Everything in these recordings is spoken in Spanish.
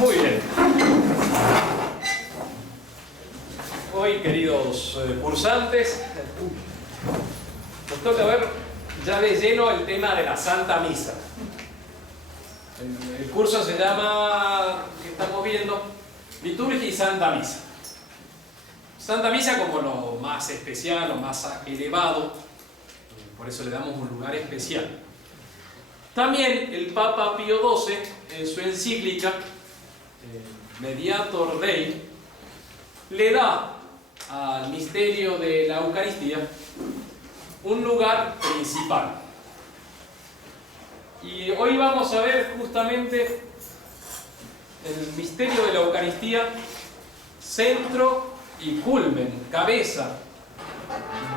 Muy bien. Hoy, queridos cursantes, nos toca ver ya de lleno el tema de la Santa Misa. El curso se llama, que estamos viendo, Liturgia y Santa Misa. Santa Misa como lo más especial, lo más elevado, por eso le damos un lugar especial. También el Papa Pío XII, en su encíclica Mediator Dei, le da al misterio de la Eucaristía un lugar principal. Y hoy vamos a ver justamente el misterio de la Eucaristía, centro y culmen, cabeza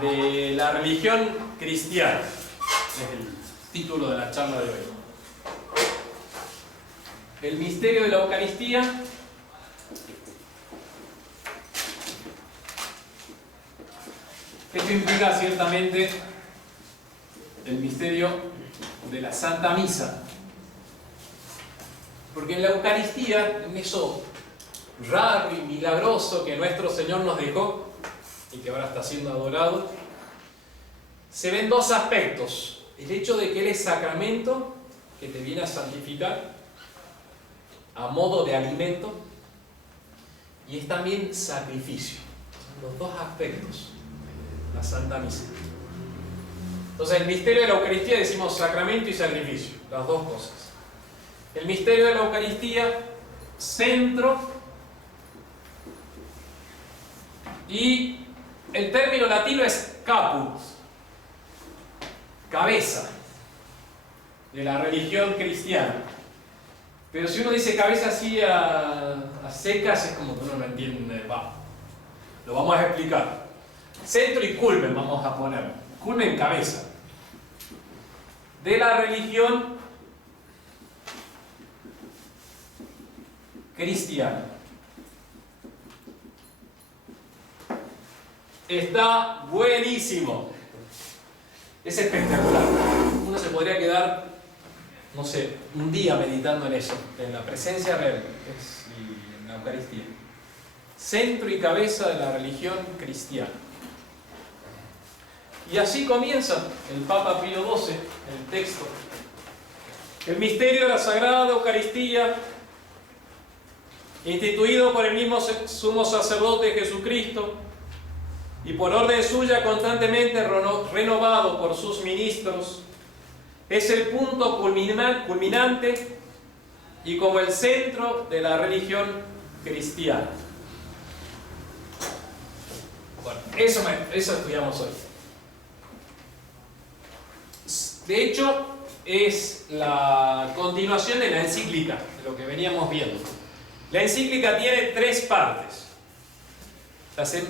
de la religión cristiana. Es el título de la charla de hoy. El misterio de la Eucaristía esto implica ciertamente el misterio de la Santa Misa, porque en la Eucaristía, en eso raro y milagroso que nuestro Señor nos dejó y que ahora está siendo adorado, se ven dos aspectos: el hecho de que Él es sacramento que te viene a santificar a modo de alimento, y es también sacrificio. Son los dos aspectos de la Santa Misa. Entonces, el misterio de la Eucaristía decimos sacramento y sacrificio, las dos cosas. El misterio de la Eucaristía, centro, y el término latino es caput, cabeza de la religión cristiana. Pero si uno dice cabeza así a secas, es como que uno no entiende. Lo vamos a explicar. Centro y culmen vamos a poner. Culmen, cabeza de la religión cristiana. Está buenísimo. Es espectacular. Uno se podría quedar, no sé, un día meditando en eso, en la presencia real y en la Eucaristía. Centro y cabeza de la religión cristiana. Y así comienza el Papa Pío XII, el texto. El misterio de la Sagrada Eucaristía, instituido por el mismo sumo sacerdote Jesucristo, y por orden suya constantemente renovado por sus ministros, es el punto culminante y como el centro de la religión cristiana. Bueno, eso estudiamos hoy. De hecho, es la continuación de la encíclica, de lo que veníamos viendo. La encíclica tiene 3 partes.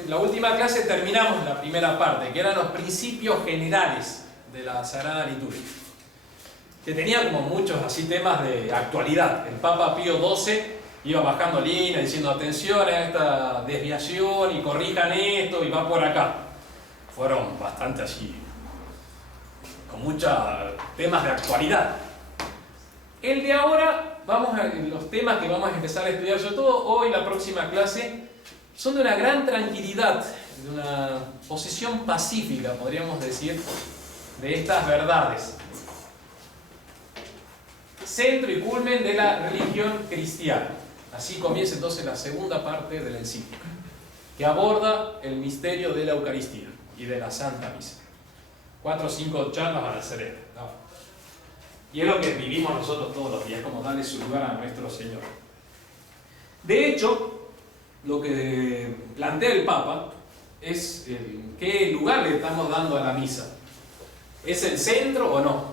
La última clase terminamos la primera parte, que eran los principios generales de la Sagrada Liturgia, que tenía como muchos así temas de actualidad. El Papa Pío XII iba bajando líneas diciendo atención a esta desviación y corrijan esto y va por acá. Fueron bastante así, con muchos temas de actualidad. El de ahora, los temas que vamos a empezar a estudiar, sobre todo hoy, la próxima clase, son de una gran tranquilidad, de una posición pacífica, podríamos decir, de estas verdades. Centro y culmen de la religión cristiana. Así comienza entonces la segunda parte de la encíclica, que aborda el misterio de la Eucaristía y de la Santa Misa. 4 o 5 charlas van a hacer esto, ¿no? Y es lo que vivimos nosotros todos los días, como darle su lugar a nuestro Señor. De hecho, lo que plantea el Papa es qué lugar le estamos dando a la misa. ¿Es el centro o no?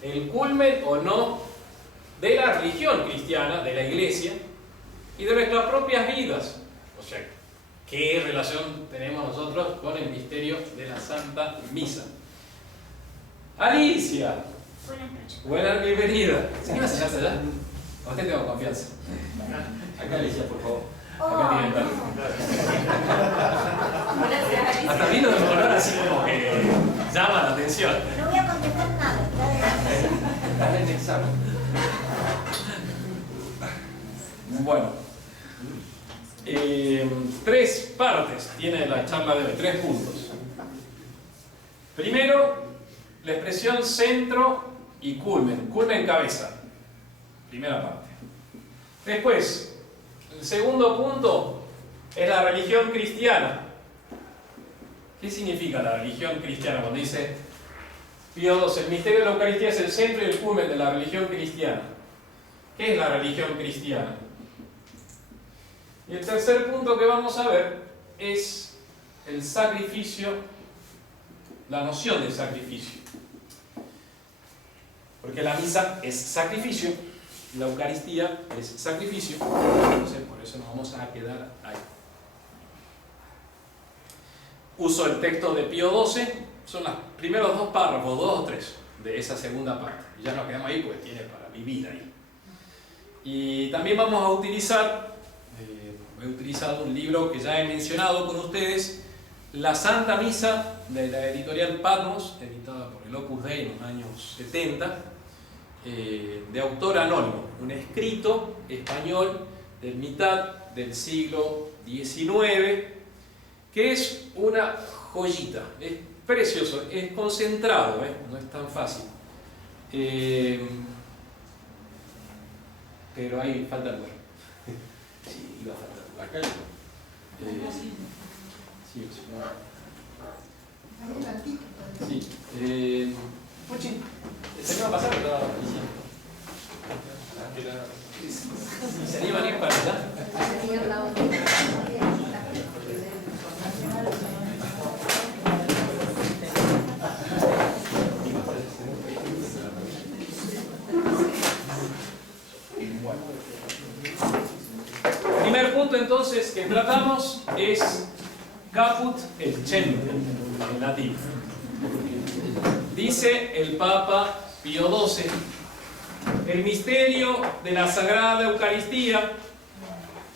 ¿El culmen o no de la religión cristiana, de la Iglesia y de nuestras propias vidas? O sea, ¿qué relación tenemos nosotros con el misterio de la Santa Misa? Alicia. Buenas noches. Buenas, bienvenida. ¿Sí vas a sentarse allá? A usted tengo confianza. Acá, Alicia, por favor. Acá tiene el perro. Gracias, Alicia. Hasta vino de un color así como que llama la atención. No voy a contestar nada. Dale el examen. Bueno, tres partes tiene la charla de hoy, 3 puntos. Primero, la expresión centro y culmen, culmen cabeza, primera parte. Después, el segundo punto es la religión cristiana. ¿Qué significa la religión cristiana? Cuando dice Pío II, el misterio de la Eucaristía es el centro y el culmen de la religión cristiana. ¿Qué es la religión cristiana? Y el tercer punto que vamos a ver es el sacrificio, la noción de sacrificio. Porque la misa es sacrificio, la Eucaristía es sacrificio, entonces por eso nos vamos a quedar ahí. Uso el texto de Pío XII, son los primeros 2 párrafos, 2 o 3 de esa segunda parte. Y ya nos quedamos ahí, pues tiene para vivir ahí. Y también vamos a utilizar, he utilizado un libro que ya he mencionado con ustedes, La Santa Misa, de la editorial Patmos, editada por el Opus Dei en los años 70, de autor anónimo, un escrito español de mitad del siglo XIX, que es una joyita, es precioso, es concentrado, no es tan fácil. Pero ahí falta lugar. Sí, iba a faltar lugar. Acá Sí, sí. Puchi, ¿se anima a pasar o estaba ¿se animan a ir para allá? Primer punto entonces que tratamos es caput et centrum en latín. Dice el Papa Pío XII, el misterio de la Sagrada Eucaristía,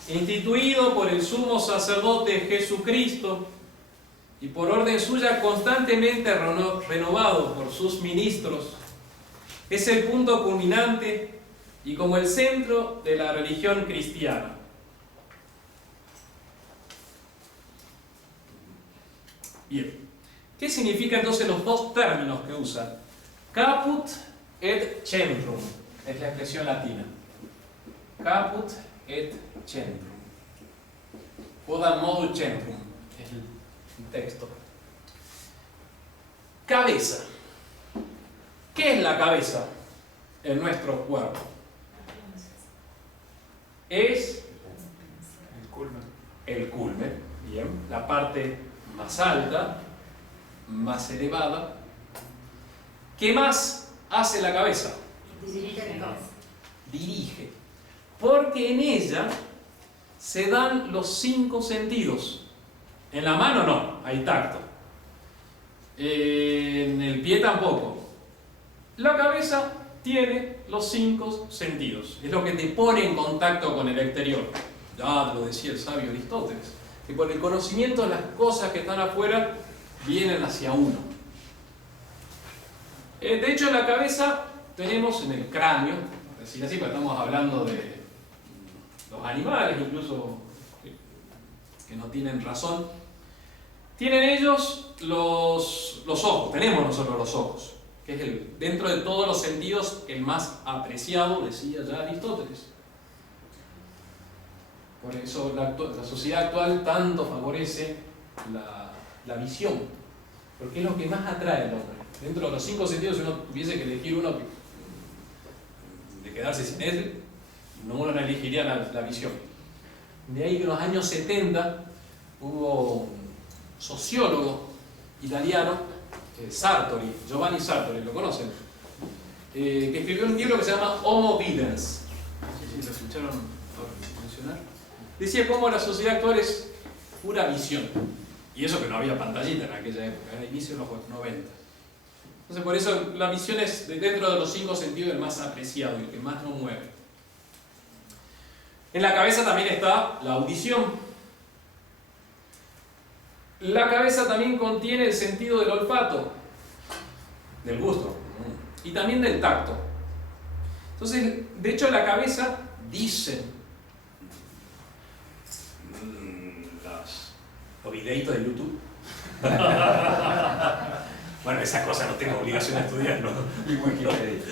instituido por el sumo sacerdote Jesucristo y por orden suya constantemente renovado por sus ministros, es el punto culminante y como el centro de la religión cristiana. Bien, ¿qué significa entonces los 2 términos que usa? Caput et centrum, es la expresión latina. Caput et centrum. Quodam modo centrum, es el texto. Cabeza. ¿Qué es la cabeza en nuestro cuerpo? Es el culmen, bien, la parte más alta, más elevada. ¿Qué más hace la cabeza? Dirige. Porque en ella se dan los 5 sentidos. En la mano no, hay tacto. En el pie tampoco. La cabeza tiene los 5 sentidos. Es lo que te pone en contacto con el exterior. Ya lo decía el sabio Aristóteles, que por el conocimiento de las cosas que están afuera vienen hacia uno. De hecho, en la cabeza tenemos en el cráneo, decir así, porque estamos hablando de los animales, incluso que no tienen razón, tienen ellos los ojos, tenemos nosotros los ojos, que es dentro de todos los sentidos el más apreciado, decía ya Aristóteles. Por eso la sociedad actual tanto favorece la visión, porque es lo que más atrae al hombre. Dentro de los 5 sentidos, si uno tuviese que elegir uno de quedarse sin él, uno no elegiría la visión. De ahí que en los años 70 hubo un sociólogo italiano, Sartori, Giovanni Sartori, ¿lo conocen? Que escribió un libro que se llama Homo Videns. No sé si lo escucharon mencionar. Decía cómo la sociedad actual es pura visión. Y eso que no había pantallita en aquella época, era inicio de los 90. Entonces por eso la visión es dentro de los 5 sentidos el más apreciado y el que más nos mueve. En la cabeza también está la audición. La cabeza también contiene el sentido del olfato, del gusto, y también del tacto. Entonces, de hecho la cabeza, dicen Los videitos de YouTube. Bueno, esa cosa no tengo obligación de estudiar, ¿no? Y Wikipedia.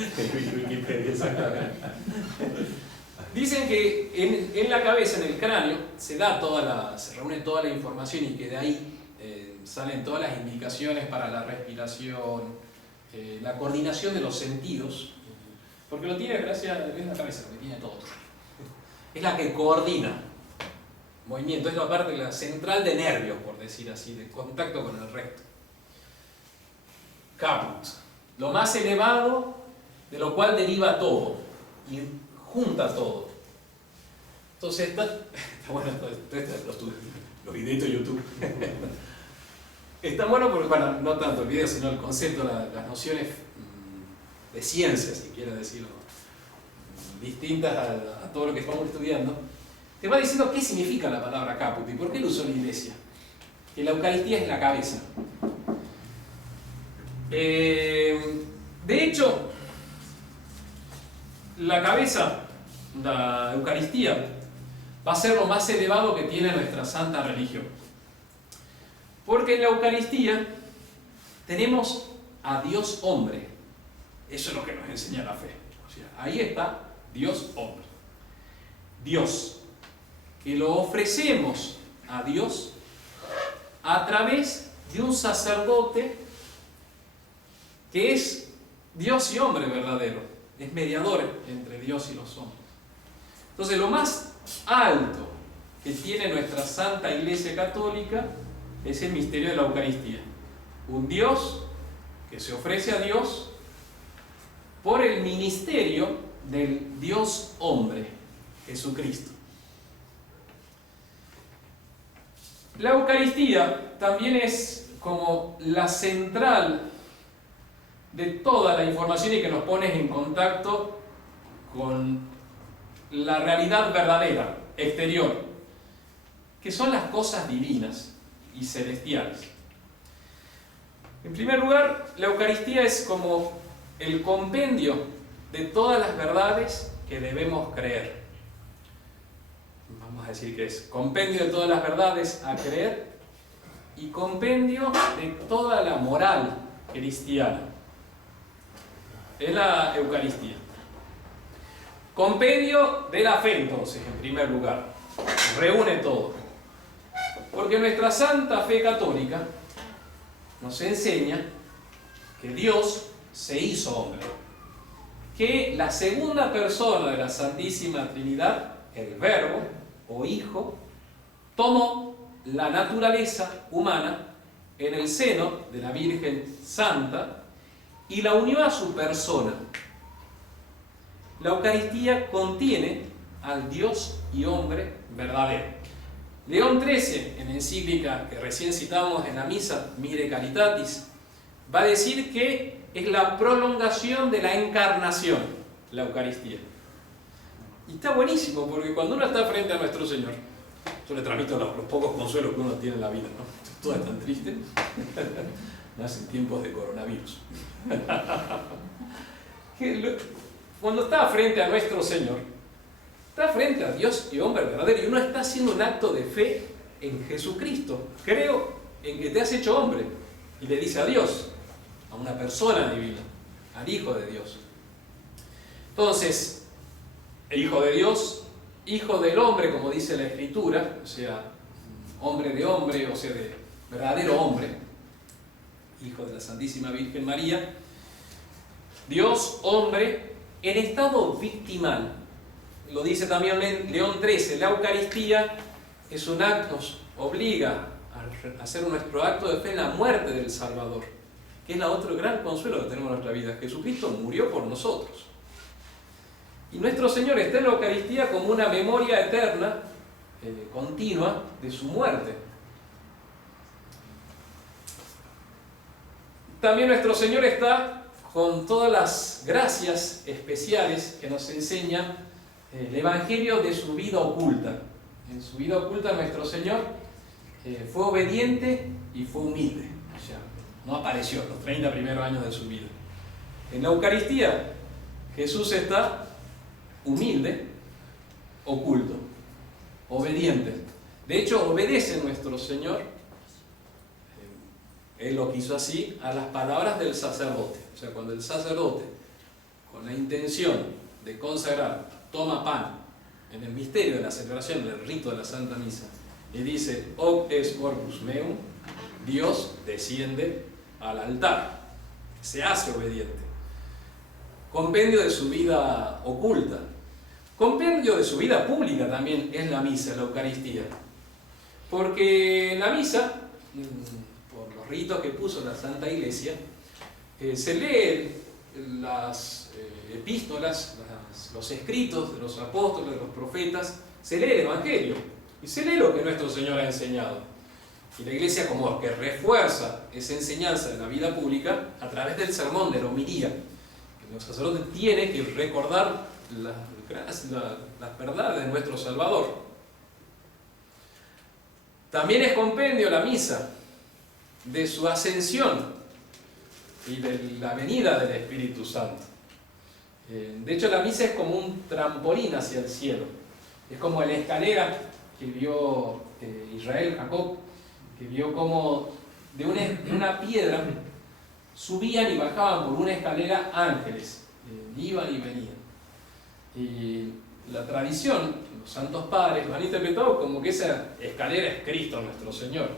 Wikipedia, exactamente. Dicen que en la cabeza, en el cráneo, se reúne toda la información y que de ahí salen todas las indicaciones para la respiración, la coordinación de los sentidos, porque lo tiene gracias a la cabeza, lo que tiene todo. Es la que coordina movimiento, es la parte, la central de nervios, por decir así, de contacto con el resto. Caput, lo más elevado, de lo cual deriva todo y junta todo. Entonces está bueno los videitos de YouTube. Está bueno porque, bueno, no tanto el video, sino el concepto, las nociones de ciencia, si quieres decirlo, distintas a todo lo que estamos estudiando. Te va diciendo qué significa la palabra caput y por qué lo usó la Iglesia. Que la Eucaristía es la cabeza. De hecho, la cabeza, la Eucaristía, va a ser lo más elevado que tiene nuestra santa religión. Porque en la Eucaristía tenemos a Dios hombre. Eso es lo que nos enseña la fe. O sea, ahí está Dios hombre. Dios, que lo ofrecemos a Dios a través de un sacerdote que es Dios y hombre verdadero. Es mediador entre Dios y los hombres. Entonces, lo más alto que tiene nuestra Santa Iglesia Católica es el misterio de la Eucaristía. Un Dios que se ofrece a Dios por el ministerio del Dios hombre, Jesucristo. La Eucaristía también es como la central de toda la información y que nos pone en contacto con la realidad verdadera, exterior, que son las cosas divinas y celestiales. En primer lugar, la Eucaristía es como el compendio de todas las verdades que debemos creer. Vamos a decir que es compendio de todas las verdades a creer y compendio de toda la moral cristiana. Es la Eucaristía. Compendio de la fe, entonces, en primer lugar. Reúne todo. Porque nuestra santa fe católica nos enseña que Dios se hizo hombre. Que la segunda persona de la Santísima Trinidad, el Verbo o Hijo, tomó la naturaleza humana en el seno de la Virgen Santa y la unió a su persona. La Eucaristía contiene al Dios y hombre verdadero. León XIII, en la encíclica que recién citamos en la misa, Mire Caritatis, va a decir que es la prolongación de la encarnación, la Eucaristía. Y está buenísimo, porque cuando uno está frente a nuestro Señor, yo le transmito los pocos consuelos que uno tiene en la vida, ¿no? Todo es tan triste, más en tiempos de coronavirus. Cuando está frente a nuestro Señor, está frente a Dios y hombre verdadero, y uno está haciendo un acto de fe en Jesucristo. Creo en que te has hecho hombre, y le dice a Dios, a una persona divina, al Hijo de Dios. Entonces, el Hijo de Dios, Hijo del hombre, como dice la Escritura, o sea, hombre de hombre, o sea, de verdadero hombre, Hijo de la Santísima Virgen María, Dios hombre en estado victimal. Lo dice también León XIII, la Eucaristía es un acto, nos obliga a hacer nuestro acto de fe en la muerte del Salvador, que es el otro gran consuelo que tenemos en nuestra vida. Jesucristo murió por nosotros. Y nuestro Señor está en la Eucaristía como una memoria eterna, continua, de su muerte. También nuestro Señor está con todas las gracias especiales que nos enseña el Evangelio de su vida oculta. En su vida oculta nuestro Señor fue obediente y fue humilde. O sea, no apareció los 30 primeros años de su vida. En la Eucaristía Jesús está humilde, oculto, obediente. De hecho, obedece nuestro Señor Él lo quiso así a las palabras del sacerdote. O sea, cuando el sacerdote, con la intención de consagrar, toma pan en el misterio de la celebración del rito de la Santa Misa y dice, hoc es corpus meum, Dios desciende al altar, se hace obediente. Compendio de su vida oculta. Compendio de su vida pública también es la misa, la Eucaristía. Porque en la misa, por los ritos que puso la Santa Iglesia, se leen las epístolas, los escritos de los apóstoles, de los profetas, se lee el Evangelio y se lee lo que nuestro Señor ha enseñado. Y la Iglesia como que refuerza esa enseñanza de la vida pública a través del sermón, de la homilía. Que el sacerdote tiene que recordar las verdades de nuestro Salvador. También es compendio la misa de su ascensión y de la venida del Espíritu Santo. De hecho, la misa es como un trampolín hacia el cielo. Es como la escalera que vio Israel, Jacob, que vio como de una piedra subían y bajaban por una escalera ángeles, iban y venían. Y la tradición, los santos padres lo han interpretado como que esa escalera es Cristo nuestro Señor,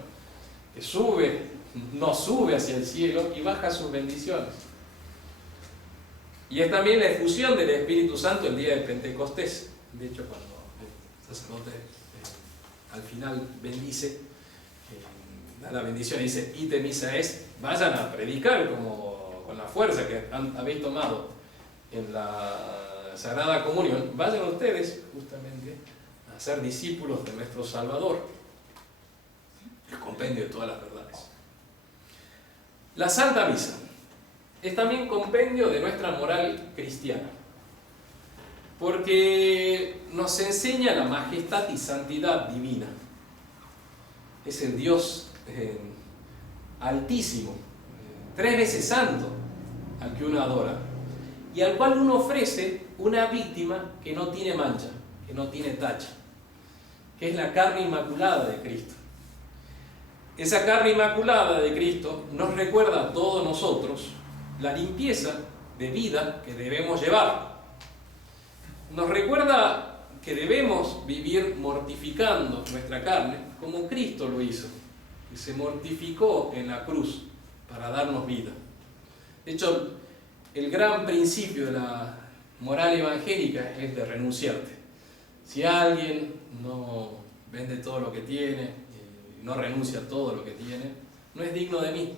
que nos sube hacia el cielo y baja sus bendiciones. Y es también la efusión del Espíritu Santo el día de Pentecostés. De hecho, cuando el sacerdote al final bendice, da la bendición y dice, ite missa est, vayan a predicar como con la fuerza que habéis tomado en la Sagrada Comunión, vayan ustedes justamente a ser discípulos de nuestro Salvador, el compendio de todas las verdades. La Santa Misa es también compendio de nuestra moral cristiana, porque nos enseña la majestad y santidad divina. Es el Dios altísimo, 3 veces santo, al que uno adora, y al cual uno ofrece una víctima que no tiene mancha, que no tiene tacha, que es la carne inmaculada de Cristo. Esa carne inmaculada de Cristo nos recuerda a todos nosotros la limpieza de vida que debemos llevar. Nos recuerda que debemos vivir mortificando nuestra carne como Cristo lo hizo, que se mortificó en la cruz para darnos vida. De hecho, el gran principio de la moral evangélica es de renunciarte. Si alguien no vende todo lo que tiene, no renuncia a todo lo que tiene, no es digno de mí.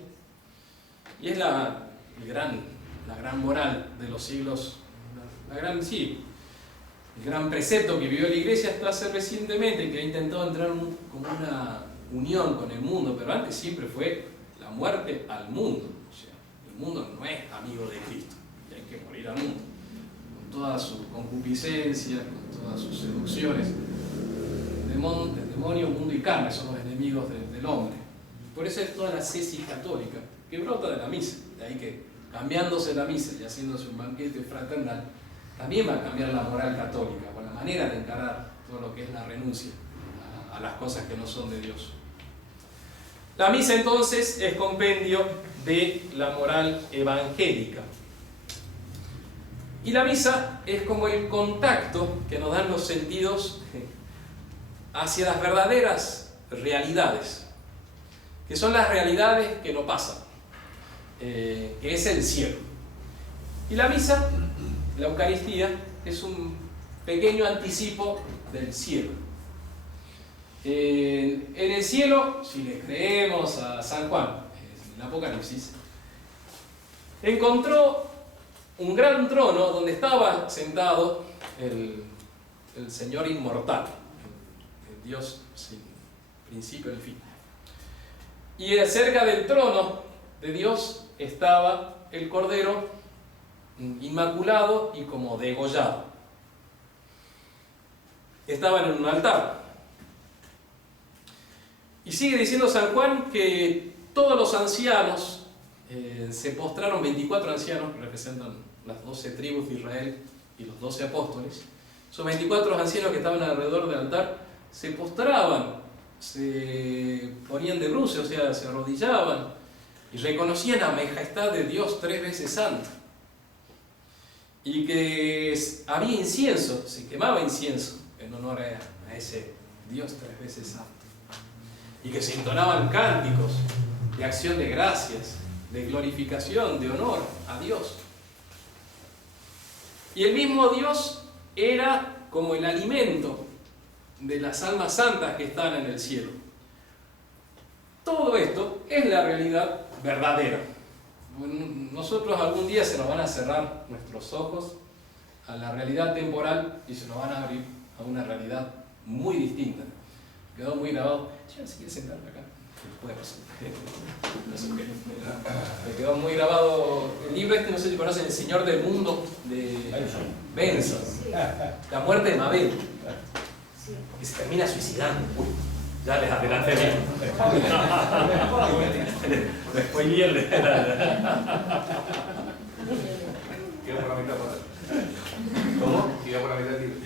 Y es la gran moral de los siglos, el gran precepto que vivió la Iglesia hasta hace recientemente, que ha intentado entrar como una unión con el mundo, pero antes siempre fue la muerte al mundo. O sea, el mundo no es amigo de Cristo, y hay que morir al mundo, con toda su concupiscencia, con todas sus seducciones. El demonio, mundo y carne son los enemigos del hombre. Por eso es toda la cesis católica que brota de la misa. De ahí que, cambiándose la misa y haciéndose un banquete fraternal, también va a cambiar la moral católica, con la manera de encarar todo lo que es la renuncia a las cosas que no son de Dios. La misa entonces es compendio de la moral evangélica. Y la misa es como el contacto que nos dan los sentidos hacia las verdaderas realidades, que son las realidades que no pasan, que es el cielo. Y la misa, la Eucaristía, es un pequeño anticipo del cielo. En el cielo, si le creemos a San Juan, en el Apocalipsis, encontró un gran trono donde estaba sentado el Señor inmortal, el Dios sin principio ni fin. Y cerca del trono de Dios estaba el Cordero inmaculado y como degollado. Estaban en un altar. Y sigue diciendo San Juan que todos los ancianos se postraron, 24 ancianos, representan las 12 tribus de Israel y los 12 apóstoles. Esos 24 ancianos que estaban alrededor del altar se postraban, se ponían de bruces, o sea, se arrodillaban y reconocían la majestad de Dios 3 veces santo. Y que había incienso, se quemaba incienso en honor a ese Dios 3 veces santo. Y que se entonaban cánticos de acción de gracias, de glorificación, de honor a Dios. Y el mismo Dios era como el alimento de las almas santas que están en el cielo. Todo esto es la realidad verdadera. Nosotros algún día se nos van a cerrar nuestros ojos a la realidad temporal y se nos van a abrir a una realidad muy distinta. Quedó muy grabado. Si quieres sentarme acá, puede pasar. Me quedó muy grabado el libro este, no sé si conocen, El Señor del Mundo, de Benson. La muerte de Mabel. Y se termina suicidando. Uy, ya les adelanté bien. Después bien. Queda por la mitad. ¿Cómo? Queda por la mitad del libro.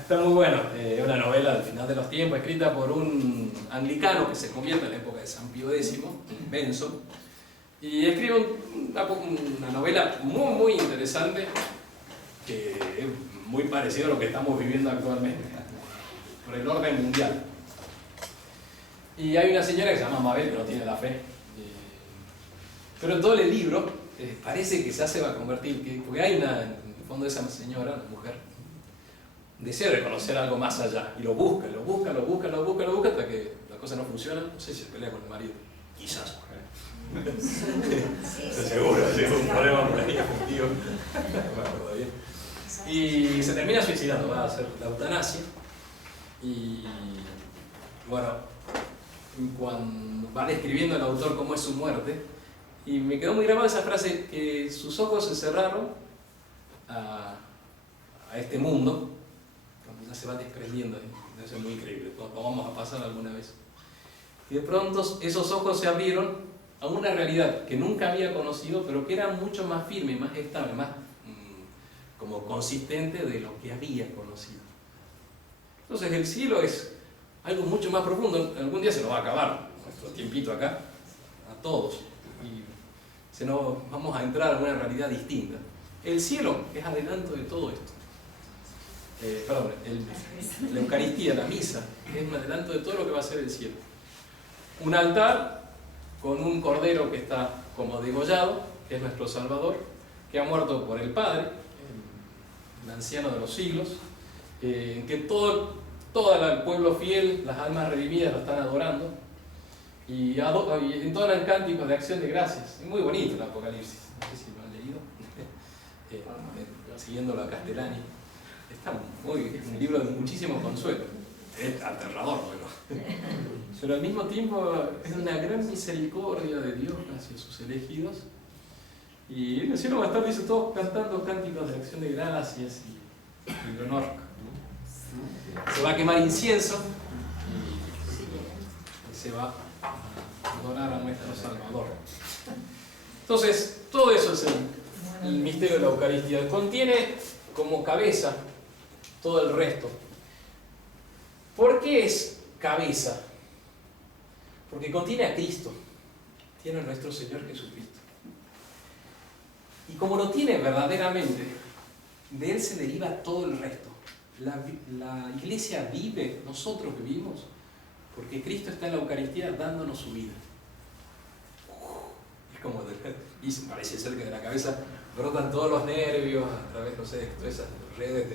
Está muy bueno. Es una novela del final de los tiempos, escrita por un anglicano que se convierte en la época de San Pío X, Benson. Y escribe una novela muy interesante, que es muy parecido a lo que estamos viviendo actualmente, por el orden mundial. Y hay una señora que se llama Mabel, que no tiene la fe. Pero en todo el libro parece que se va a convertir, porque hay en el fondo de esa señora, una mujer, desea reconocer algo más allá, y lo busca, hasta que la cosa no funciona. No sé si se pelea con el marido. Quizás. Seguro, un problema por ahí afectivo. No me acuerdo bien. Y se termina suicidando, va a hacer la eutanasia. Y bueno, cuando va describiendo el autor cómo es su muerte, y me quedó muy grabada esa frase, que sus ojos se cerraron a este mundo, cuando ya se va desprendiendo. Eso es muy increíble, lo vamos a pasar alguna vez. Y de pronto esos ojos se abrieron a una realidad que nunca había conocido, pero que era mucho más firme, más estable, más como consistente de lo que había conocido. Entonces el cielo es algo mucho más profundo. Algún día se nos va a acabar nuestro tiempito acá, a todos, y vamos a entrar a una realidad distinta. El cielo es adelanto de todo esto. La Eucaristía, la misa, es un adelanto de todo lo que va a ser el cielo. Un altar con un cordero que está como degollado, que es nuestro Salvador, que ha muerto por el Padre, el anciano de los siglos, que todo el pueblo fiel, las almas redimidas lo están adorando, y entonan cánticos de acción de gracias. Es muy bonito el Apocalipsis, no sé si lo han leído, siguiéndolo a Castellani. Es un libro de muchísimo consuelo, es aterrador, pero al mismo tiempo es una gran misericordia de Dios hacia sus elegidos. Y en el cielo va a estar, dice, todos cantando cánticos de acción de gracias y de honor. Se va a quemar incienso y se va a adorar a nuestro Salvador. Entonces, todo eso es el misterio de la Eucaristía. Contiene como cabeza todo el resto. ¿Por qué es cabeza? Porque contiene a Cristo, tiene a nuestro Señor Jesucristo. Y como lo tiene verdaderamente, de Él se deriva todo el resto. La Iglesia vive, nosotros vivimos, porque Cristo está en la Eucaristía dándonos su vida. Es como, y parece ser que de la cabeza brotan todos los nervios a través, no sé, de todas esas redes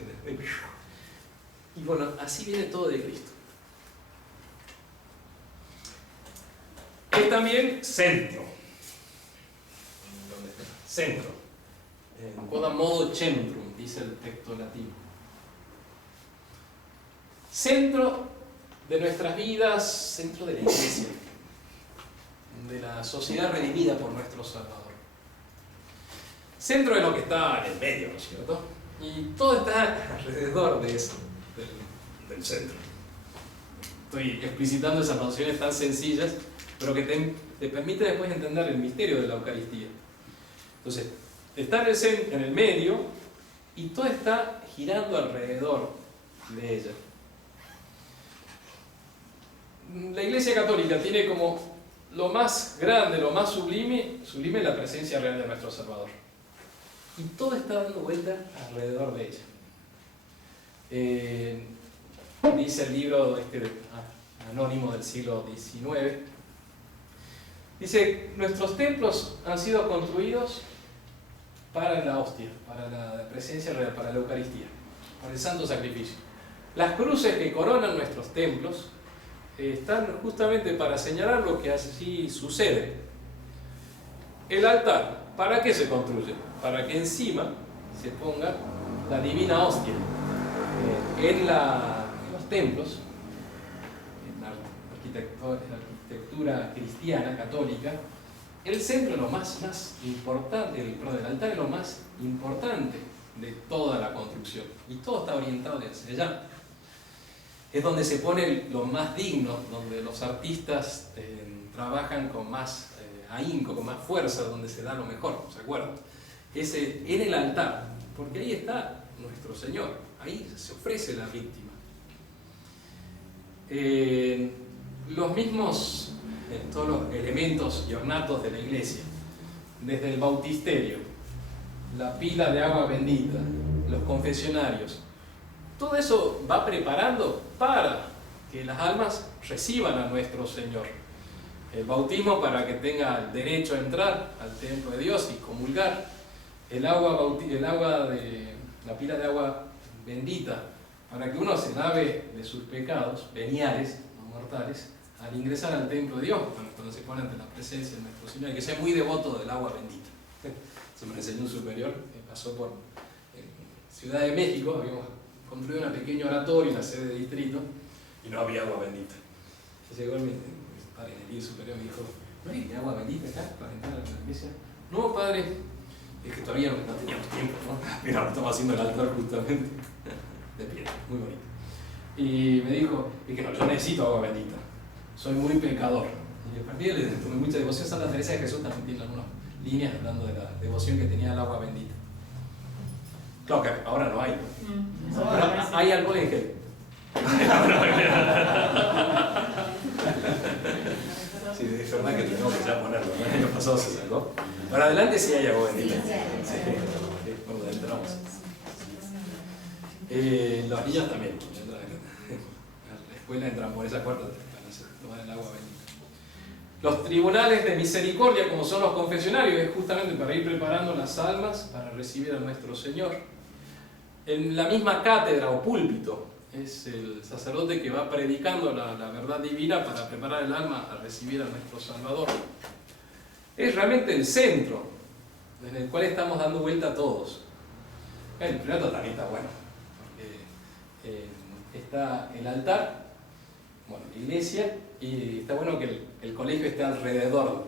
y bueno, así viene todo de Cristo. Es también centro. Centro. En quodam modo centrum, dice el texto latino. Centro de nuestras vidas, centro de la Iglesia, de la sociedad redimida por nuestro Salvador. Centro de lo que está en el medio, ¿no es cierto? Y todo está alrededor de eso, del centro. Estoy explicitando esas nociones tan sencillas, pero que te permite después entender el misterio de la Eucaristía. Entonces, está en el medio y todo está girando alrededor de ella. La Iglesia Católica tiene como lo más grande, lo más sublime la presencia real de nuestro Salvador. Y todo está dando vuelta alrededor de ella. Dice el libro anónimo del siglo XIX, dice, nuestros templos han sido construidos para la hostia, para la presencia real, para la Eucaristía, para el santo sacrificio. Las cruces que coronan nuestros templos están justamente para señalar lo que así sucede. El altar, ¿para qué se construye? Para que encima se ponga la divina hostia. En los templos, en la arquitectura cristiana, católica, el centro es lo más importante, el altar es lo más importante de toda la construcción. Y todo está orientado hacia allá. Es donde se pone lo más digno, donde los artistas trabajan con más ahínco, con más fuerza, donde se da lo mejor, ¿se acuerdan? En el altar, porque ahí está nuestro Señor, ahí se ofrece la víctima. Los mismos, todos los elementos y ornatos de la iglesia, desde el bautisterio, la pila de agua bendita, los confesionarios, todo eso va preparando para que las almas reciban a nuestro Señor. El bautismo para que tenga el derecho a entrar al templo de Dios y comulgar. La pila de agua bendita para que uno se lave de sus pecados veniales, no mortales, al ingresar al templo de Dios, cuando se pone ante la presencia de nuestro Señor, y que sea muy devoto del agua bendita. Se me enseñó un superior que pasó por Ciudad de México, habíamos construido una pequeña oratoria en la sede de distrito y no había agua bendita. Entonces llegó el padre en el líder superior y me dijo, ¿no hay agua bendita acá para entrar a la iglesia? No, padre, es que todavía no teníamos tiempo, ¿no? Pero ahora estamos haciendo el altar justamente de piedra, muy bonito. Y me dijo, es que no, yo necesito agua bendita, soy muy pecador. Y a partir de tomé mucha devoción. Santa Teresa de Jesús también tiene algunas líneas hablando de la devoción que tenía al agua bendita. Claro que ahora no hay. Pero hay alcohol en gel. Sí, es verdad que tenemos que ya ponerlo. El año pasado se sacó. Para adelante sí hay agua bendita. Sí, cuando entramos. Los niños también. A la escuela entran por esa puerta para tomar el agua bendita. Los tribunales de misericordia, como son los confesionarios, es justamente para ir preparando las almas para recibir a nuestro Señor. En la misma cátedra o púlpito es el sacerdote que va predicando la verdad divina para preparar el alma a recibir a nuestro Salvador. Es realmente el centro en el cual estamos dando vuelta a todos. El plato también está bueno, porque está el altar, bueno, la iglesia, y está bueno que el colegio esté alrededor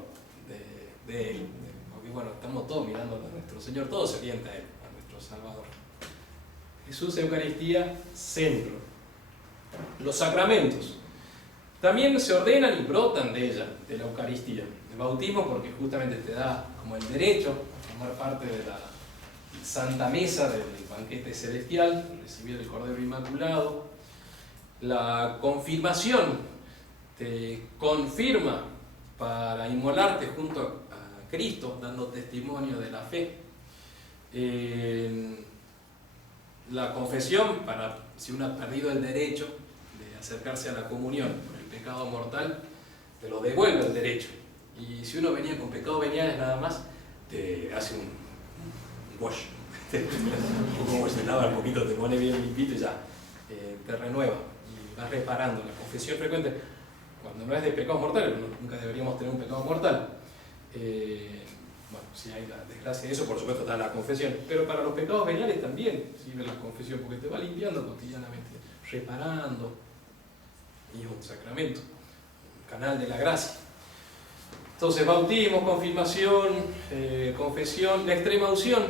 de él, porque bueno, estamos todos mirando a nuestro Señor, todo se orienta a él, a nuestro Salvador. Jesús, Eucaristía, centro. Los sacramentos también se ordenan y brotan de ella, de la Eucaristía. El bautismo porque justamente te da como el derecho a formar parte de la Santa Mesa del banquete celestial, recibir el Cordero Inmaculado. La confirmación te confirma para inmolarte junto a Cristo, dando testimonio de la fe. La confesión, para si uno ha perdido el derecho de acercarse a la comunión por el pecado mortal, te lo devuelve el derecho. Y si uno venía con pecados veniales nada más, te hace un wash. Un poco se lava un poquito, te pone bien limpito y ya te renueva. Y vas reparando. La confesión frecuente, cuando no es de pecado mortal, nunca deberíamos tener un pecado mortal. Bueno, si hay la desgracia de eso, por supuesto está la confesión, pero para los pecados veniales también sirve la confesión, porque te va limpiando cotidianamente, reparando, y es un sacramento, un canal de la gracia. Entonces, bautismo, confirmación, confesión, la extrema unción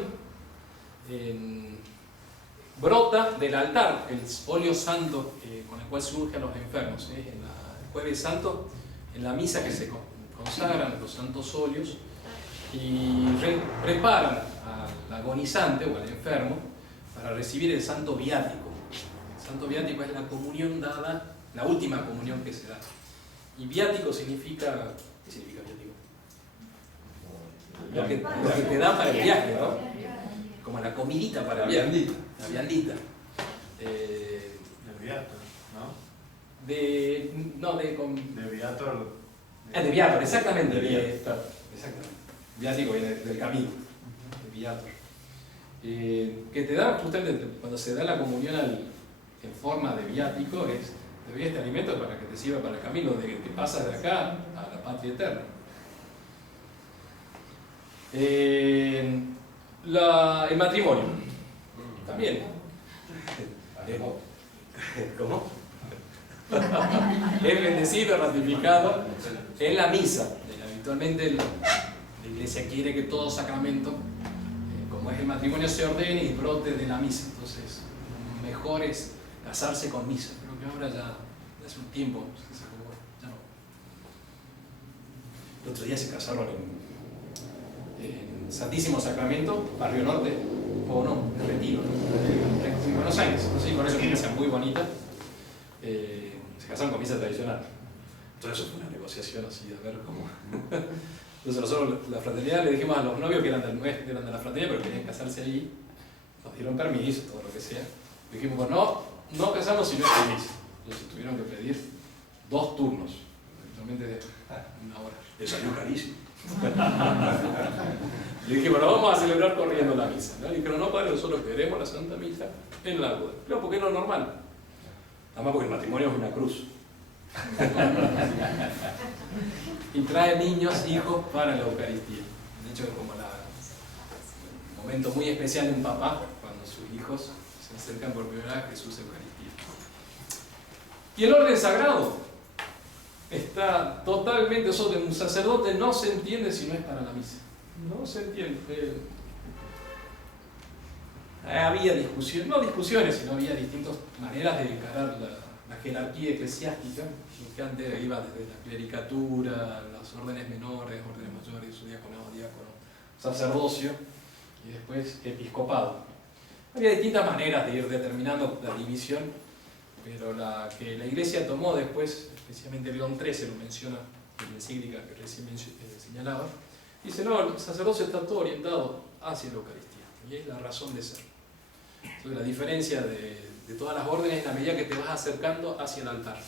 brota del altar, el óleo santo con el cual se unge a los enfermos. En el Jueves Santo, en la misa que se consagran los santos óleos, y preparan al agonizante o al enfermo para recibir el santo viático. El santo viático es la comunión dada, la última comunión que se da. Y viático significa... ¿Qué significa viático? Lo que te da para el viaje, ¿no? Como la comidita para el viaje. La viandita. El viator, ¿no? De viator. de viator, exactamente. De viator. Exactamente. Viático viene del camino. De viator. Que te da justamente cuando se da la comunión en forma de viático, te doy este alimento para que te sirva para el camino, de que pasas de acá a la patria eterna. El matrimonio también. ¿Cómo? Es bendecido, ratificado en la misa. Habitualmente la Iglesia quiere que todo sacramento, como es el matrimonio, se ordene y brote de la misa. Entonces, mejor es casarse con misa. Creo que ahora ya hace un tiempo se acabó, ya no. El otro día se casaron en Santísimo Sacramento, Barrio Norte, o no, en Retiro, ¿no? En Buenos Aires. No sé si con eso, una iglesia muy bonita. Se casaron con misa tradicional. Entonces eso fue una negociación así, a ver cómo. Entonces nosotros, la fraternidad, le dijimos a los novios que eran de la fraternidad, pero querían casarse ahí. Nos dieron permiso, todo lo que sea. Dijimos, bueno, no casamos si no es con misa. Entonces tuvieron que pedir 2 turnos, realmente de 1 hora. Les salió carísimo. Le dije, bueno, vamos a celebrar corriendo la misa, ¿no? Y dijeron, no, padre, nosotros queremos la Santa Misa en la boda. Claro, porque es lo normal. Además, porque el matrimonio es una cruz. Y trae niños, hijos para la Eucaristía. De hecho, es como un momento muy especial de un papá, cuando sus hijos se acercan por primera vez a Jesús Eucaristía. Y el orden sagrado está totalmente, eso de un sacerdote no se entiende si no es para la misa. No se entiende. Había discusiones, no discusiones, sino había distintas maneras de encarar la jerarquía eclesiástica, que antes iba desde la clericatura, las órdenes menores, órdenes mayores, diácono, sacerdocio y después episcopado. Había distintas maneras de ir determinando la división, pero la que la Iglesia tomó después, especialmente León XIII lo menciona en la encíclica que recién señalaba, dice, no, el sacerdocio está todo orientado hacia la Eucaristía, y es la razón de ser. Entonces la diferencia de todas las órdenes es la medida que te vas acercando hacia el altar.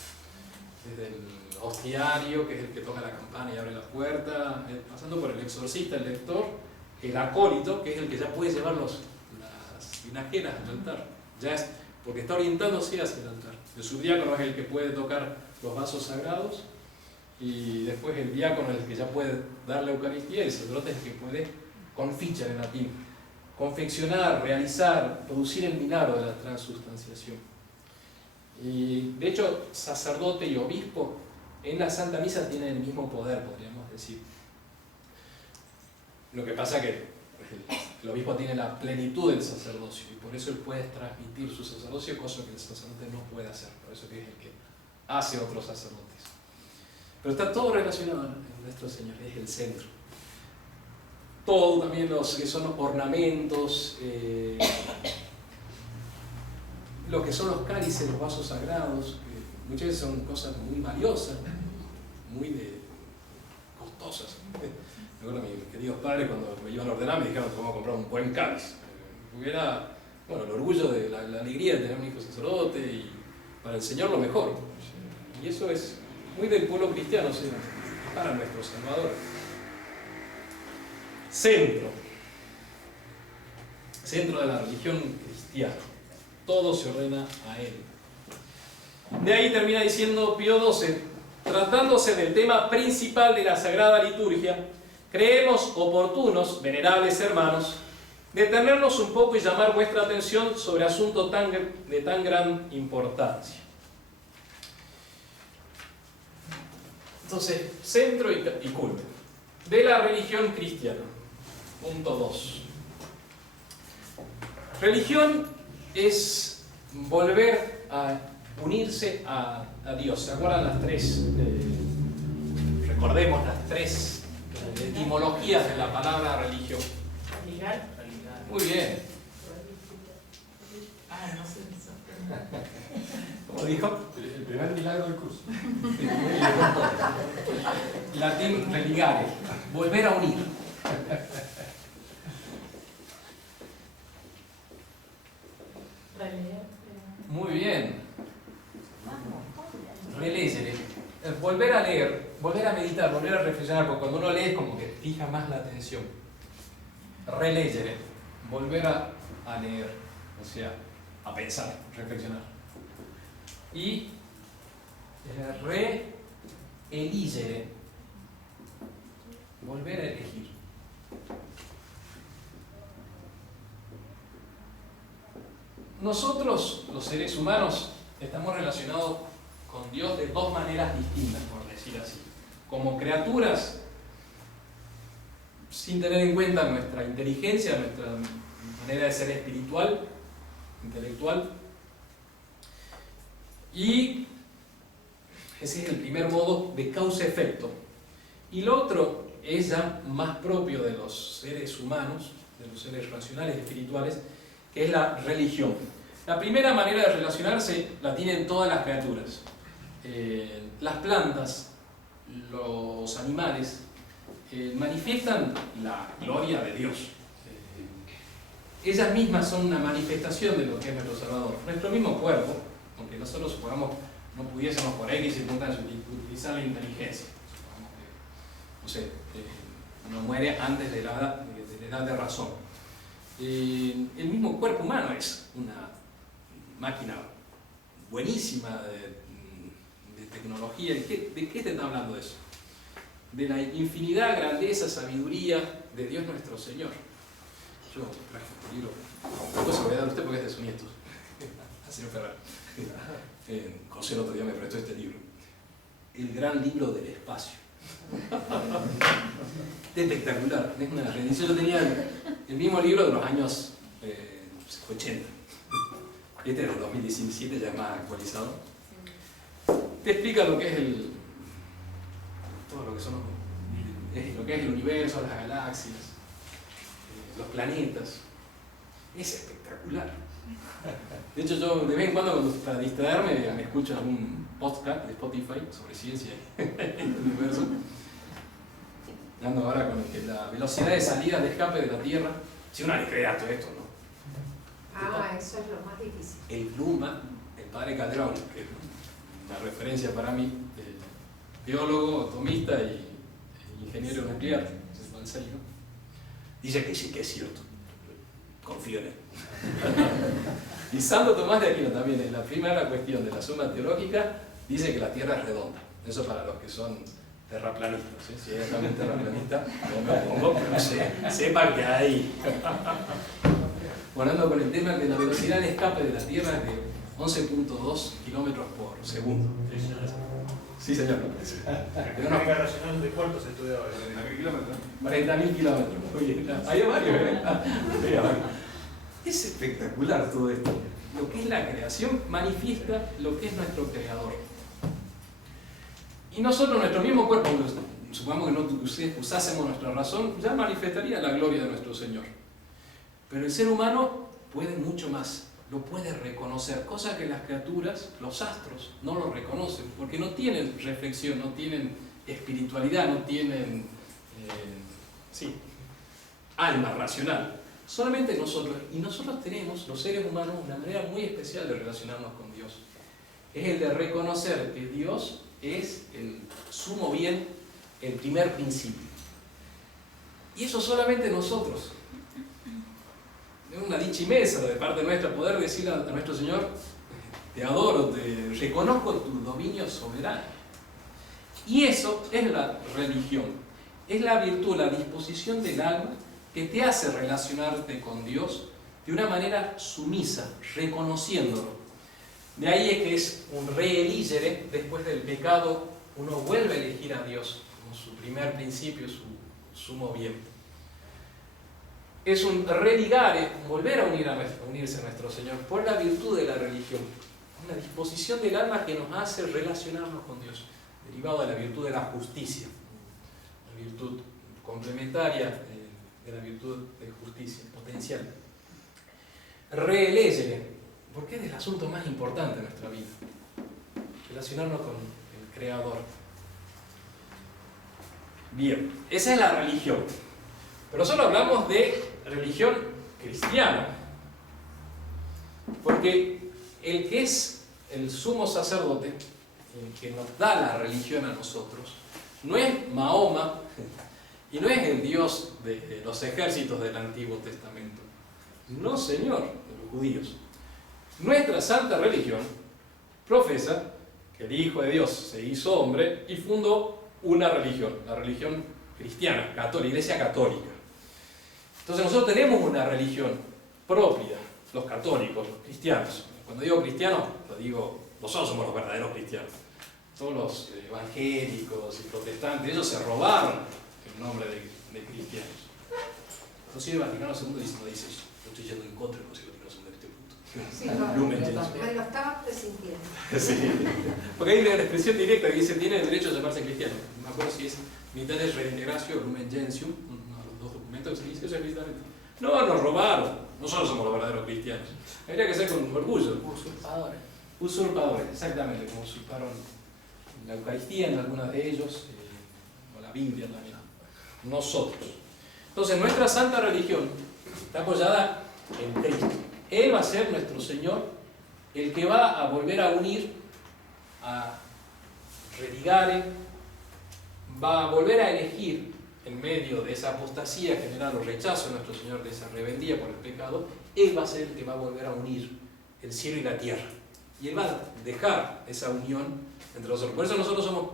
Desde el hostiario, que es el que toca la campana y abre la puerta, pasando por el exorcista, el lector, el acólito, que es el que ya puede llevar las vinajeras al altar. Ya es porque está orientándose hacia el altar. El subdiácono es el que puede tocar los vasos sagrados, y después el diácono es el que ya puede dar la Eucaristía, y el sacerdote es el que puede confichar en latín, confeccionar, realizar, producir el milagro de la transustanciación. Y de hecho, sacerdote y obispo en la Santa Misa tienen el mismo poder, podríamos decir. Lo que pasa es que el obispo tiene la plenitud del sacerdocio, y por eso él puede transmitir su sacerdocio, cosa que el sacerdote no puede hacer. Por eso que es el que hace otros sacerdotes. Pero está todo relacionado en nuestro Señor, es el centro. Todo, también los que son los ornamentos, lo que son los cálices, los vasos sagrados, que muchas veces son cosas muy valiosas, muy costosas. Me acuerdo mis queridos padres, cuando me iban a ordenar, me dijeron que vamos a comprar un buen cáliz, porque era, bueno, el orgullo de la alegría de tener un hijo sacerdote, y para el Señor lo mejor. Y eso es muy del pueblo cristiano, ¿sí? Para nuestro Salvador. Centro de la religión cristiana. Todo se ordena a él. De ahí termina diciendo Pío XII, tratándose del tema principal de la Sagrada Liturgia, creemos oportunos, venerables hermanos, detenernos un poco y llamar vuestra atención sobre asuntos de tan gran importancia. Entonces, centro y culto de la religión cristiana. Punto 2. Religión es volver a unirse a Dios. ¿Se acuerdan las tres? Recordemos las tres etimologías de la palabra religión. Ligar. Muy bien. No sé. ¿Cómo ¿Cómo dijo? El primer milagro del curso. Latín religare, volver a unir. Muy bien. Relegere. Volver a leer, volver a meditar, volver a reflexionar, porque cuando uno lee es como que fija más la atención. Relegere, volver a leer, o sea, a pensar, reflexionar. Y reeligere, volver a elegir. Nosotros, los seres humanos, estamos relacionados con Dios de dos maneras distintas, por decir así. Como criaturas, sin tener en cuenta nuestra inteligencia, nuestra manera de ser espiritual, intelectual. Y ese es el primer modo de causa-efecto. Y lo otro es ya más propio de los seres humanos, de los seres racionales, espirituales, que es la religión. La primera manera de relacionarse la tienen todas las criaturas. Las plantas, los animales, manifiestan la gloria de Dios. Ellas mismas son una manifestación de lo que es nuestro Salvador. Nuestro mismo cuerpo, aunque nosotros supongamos no pudiésemos por X circunstancias utilizar la inteligencia, supongamos que, no sé, no muere antes de la edad de razón. El mismo cuerpo humano es una máquina buenísima de tecnología. ¿De qué te está hablando eso? De la infinidad, grandeza, sabiduría de Dios nuestro Señor. Yo traje este libro, después se lo voy a dar a usted porque es de sus nietos, al señor Ferrer. José el otro día me prestó este libro, El gran libro del espacio. Espectacular, es una reedición. Yo tenía el mismo libro de los años 80. Este es del 2017, ya es más actualizado. Te explica lo que es todo lo que son lo que es el universo, las galaxias, los planetas. Es espectacular. De hecho, yo de vez en cuando para distraerme me escucho algún podcast de Spotify sobre ciencia y el universo. Ando ahora con que la velocidad de salida de escape de la Tierra, si uno le cree a todo esto, ¿no? Eso es lo más difícil. El Pluma, el padre Calderón, que es una referencia para mí, biólogo, atomista y ingeniero nuclear, dice que sí que es cierto. Confío en él. Y Santo Tomás de Aquino también, en la primera cuestión de la suma teológica, dice que la Tierra es redonda. Eso para los que son terraplanistas. Si eres también terraplanista, no me opongo, pero sepa que hay. Bueno, ando con el tema que la velocidad de escape de la Tierra es de 11.2 kilómetros por segundo. Sí, señor. La mecánica racional de cuánto se estudiaba. 40.000 kilómetros. 40.000 kilómetros. Muy bien. Hay varios, ¿eh? Es espectacular todo esto. Lo que es la creación manifiesta lo que es nuestro creador. Y nosotros, nuestro mismo cuerpo, supongamos que no usásemos nuestra razón, ya manifestaría la gloria de nuestro Señor. Pero el ser humano puede mucho más, lo puede reconocer, cosa que las criaturas, los astros, no lo reconocen, porque no tienen reflexión, no tienen espiritualidad, no tienen alma racional. Solamente nosotros, y nosotros tenemos, los seres humanos, una manera muy especial de relacionarnos con Dios. Es el de reconocer que Dios es el sumo bien, el primer principio. Y eso solamente nosotros. Es una dicha inmensa de parte nuestra poder decirle a nuestro Señor: te adoro, te reconozco tu dominio soberano. Y eso es la religión. Es la virtud, la disposición del alma que te hace relacionarte con Dios de una manera sumisa, reconociéndolo. De ahí es que es un reeligere. Después del pecado uno vuelve a elegir a Dios como su primer principio, su sumo bien. Es un religare, volver a unirse a nuestro Señor por la virtud de la religión. Una disposición del alma que nos hace relacionarnos con Dios, derivado de la virtud de la justicia, la virtud complementaria de la virtud de justicia potencial. Reelegere, porque es el asunto más importante de nuestra vida. relacionarnos con el Creador. Bien, esa es la religión. Pero nosotros hablamos de religión cristiana. Porque el que es el sumo sacerdote, el que nos da la religión a nosotros, no es Mahoma y no es el Dios de los ejércitos del Antiguo Testamento. No, Señor, de los judíos. Nuestra santa religión profesa que el Hijo de Dios se hizo hombre y fundó una religión, la religión cristiana, católica, Iglesia Católica. Entonces nosotros tenemos una religión propia, los católicos, los cristianos. Cuando digo cristianos, lo digo, nosotros somos los verdaderos cristianos. Todos los evangélicos y protestantes, ellos se robaron el nombre de cristianos. Inclusive el Vaticano II no dice eso. Yo estoy yendo en contra del Concilio Vaticano II en este punto. Sí, no, Lumen me Gentium. lo estaba presintiendo. Sí. Porque hay una expresión directa que dice, tiene el derecho a llamarse cristiano. No me acuerdo si es Unitatis Redintegratio o Lumen Gentium, uno de los dos documentos que se dice eso explícitamente. No, nos robaron. Nosotros somos los verdaderos cristianos. Habría que ser con orgullo. Usurpadores. Usurpadores, exactamente, como usurparon la Eucaristía en algunos de ellos, o la Biblia también. Nosotros. Entonces, nuestra santa religión está apoyada en Cristo. Él va a ser nuestro Señor, el que va a volver a unir, a religare, va a volver a elegir en medio de esa apostasía general o rechazo de nuestro Señor, de esa rebeldía por el pecado. Él va a ser el que va a volver a unir el cielo y la tierra. Y Él va a dejar esa unión entre nosotros. Por eso nosotros somos,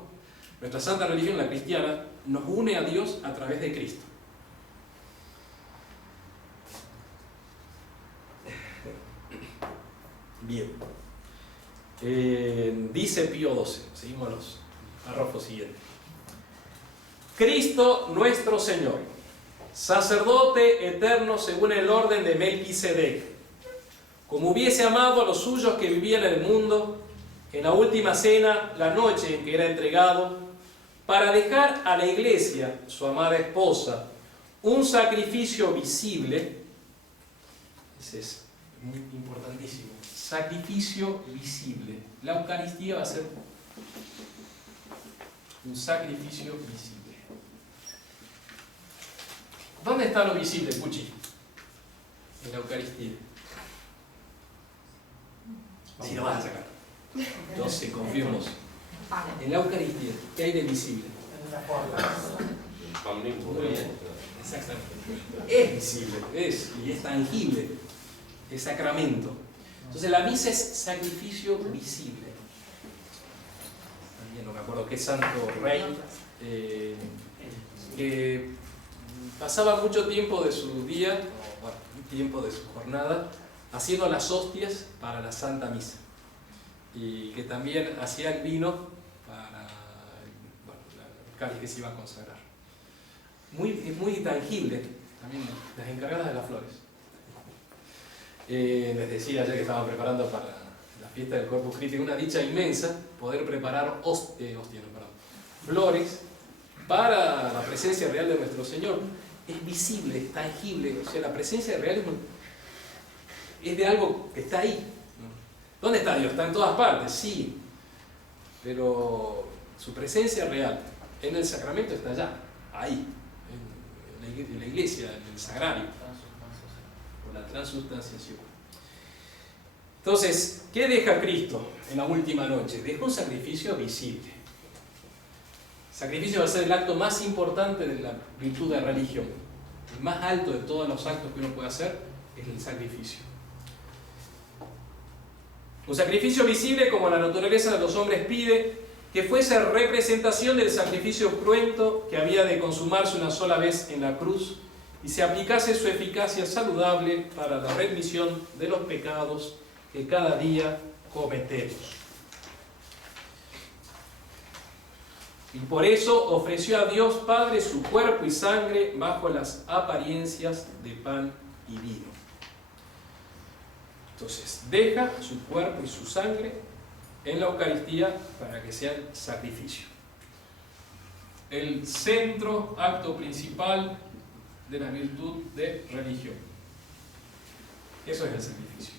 nuestra santa religión, la cristiana, nos une a Dios a través de Cristo. Bien. Dice Pío XII, seguimos los párrafos siguientes. Cristo nuestro Señor, sacerdote eterno según el orden de Melquisedec, como hubiese amado a los suyos que vivían en el mundo, en la última cena, la noche en que era entregado, para dejar a la iglesia, su amada esposa, un sacrificio visible. Ese es muy importantísimo. Sacrificio visible. La Eucaristía va a ser un sacrificio visible. ¿Dónde está lo visible, Puchi? En la Eucaristía. Si lo vas a sacar. Entonces, confirmo. En la Eucaristía, ¿qué hay de visible? Muy bien. Exactamente. Es visible, y es tangible. Es sacramento. Entonces la misa es sacrificio visible. También no me acuerdo qué santo rey que pasaba mucho tiempo de su día, o bueno, un tiempo de su jornada, haciendo las hostias para la Santa Misa. Y que también hacía el vino para el cáliz que se iba a consagrar. Es muy tangible, también las encargadas de las flores. Les decía ayer que estaban preparando para la fiesta del Corpus Christi, una dicha inmensa poder preparar flores para la presencia real de nuestro Señor. Es visible, es tangible, o sea, la presencia real es de algo que está ahí. ¿Dónde está Dios? Está en todas partes, sí, pero su presencia real en el sacramento está allá, ahí, en la iglesia, en el sagrario, o la transubstanciación. Entonces, ¿qué deja Cristo en la última noche? Deja un sacrificio visible. El sacrificio va a ser el acto más importante de la virtud de religión. El más alto de todos los actos que uno puede hacer es el sacrificio. Un sacrificio visible como la naturaleza de los hombres pide, que fuese representación del sacrificio cruento que había de consumarse una sola vez en la cruz y se aplicase su eficacia saludable para la remisión de los pecados que cada día cometemos. Y por eso ofreció a Dios Padre su cuerpo y sangre bajo las apariencias de pan y vino. Entonces, deja su cuerpo y su sangre en la Eucaristía para que sea el sacrificio. El centro, acto principal de la virtud de religión. Eso es el sacrificio.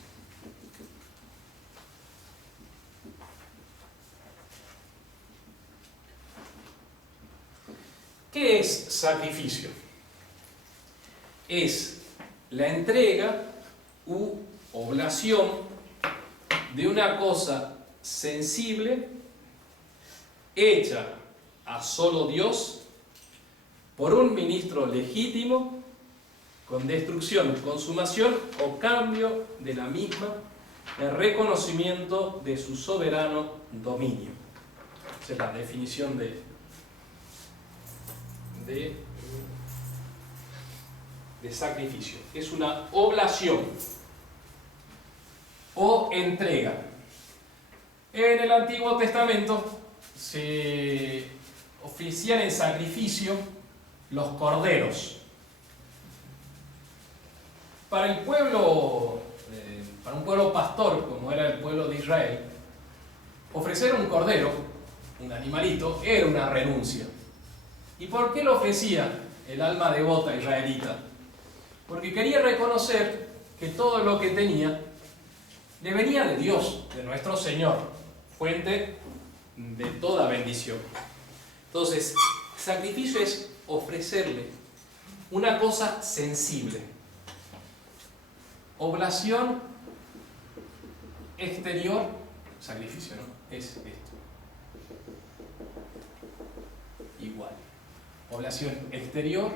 ¿Qué es sacrificio? Es la entrega u oblación de una cosa sensible hecha a solo Dios por un ministro legítimo con destrucción, consumación o cambio de la misma en reconocimiento de su soberano dominio. Esa es la definición de sacrificio. Es una oblación o entrega. En el Antiguo Testamento se ofrecían en sacrificio los corderos. Para el pueblo, para un pueblo pastor como era el pueblo de Israel, ofrecer un cordero, un animalito, era una renuncia. ¿Y por qué lo ofrecía el alma devota israelita? Porque quería reconocer que todo lo que tenía le venía de Dios, de nuestro Señor, fuente de toda bendición. Entonces, sacrificio es ofrecerle una cosa sensible. Oblación exterior, sacrificio, ¿no? Es esto. Igual. Oblación exterior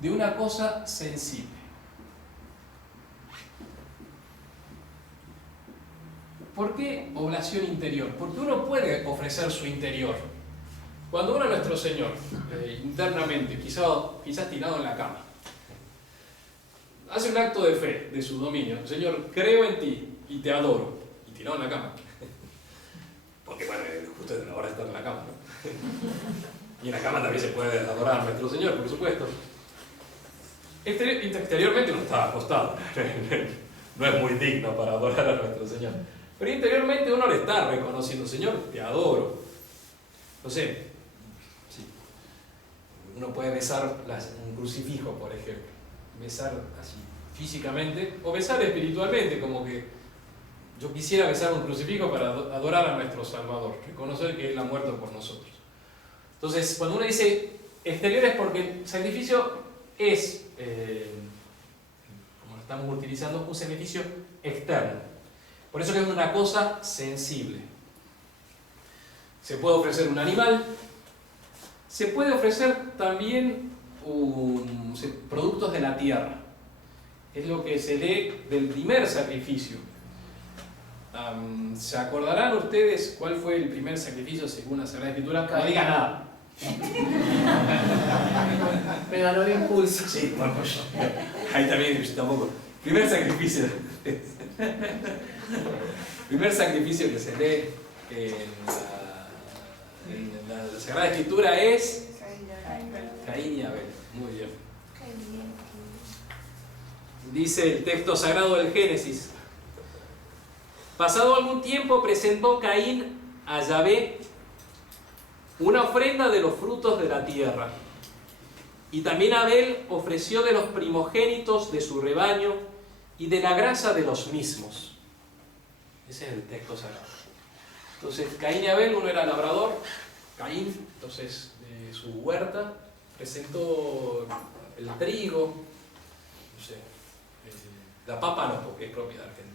de una cosa sensible. ¿Por qué oblación interior? Porque uno puede ofrecer su interior. Cuando uno a nuestro Señor, internamente, quizás tirado en la cama, hace un acto de fe, de su dominio. Señor, creo en ti y te adoro. Y tirado en la cama. Porque bueno, justo es la hora de estar en la cama, ¿no? Y en la cama también se puede adorar a nuestro Señor, por supuesto. Exteriormente uno está acostado. No es muy digno para adorar a nuestro Señor. Pero interiormente uno le está reconociendo, Señor, te adoro. No sé, sí. Uno puede besar un crucifijo, por ejemplo. Besar así físicamente o besar espiritualmente, como que yo quisiera besar un crucifijo para adorar a nuestro Salvador, reconocer que Él ha muerto por nosotros. Entonces, cuando uno dice exterior es porque el sacrificio es, como lo estamos utilizando, un sacrificio externo. Por eso que es una cosa sensible. Se puede ofrecer un animal, se puede ofrecer también productos de la tierra. Es lo que se lee del primer sacrificio. ¿Se acordarán ustedes cuál fue el primer sacrificio según la Sagrada Escritura? No diga nada. Me ganó el impulso. Sí, bueno, ahí también yo tampoco. Primer sacrificio. Primer sacrificio que se lee en la Sagrada Escritura es Caín y Abel. Muy bien. Dice el texto sagrado del Génesis: pasado algún tiempo presentó Caín a Yahvé una ofrenda de los frutos de la tierra, y también Abel ofreció de los primogénitos de su rebaño y de la grasa de los mismos. Ese es el texto sagrado. Entonces Caín y Abel, uno era labrador, Caín, entonces de su huerta presentó el trigo, no sé, la papa no, porque es propia de Argentina,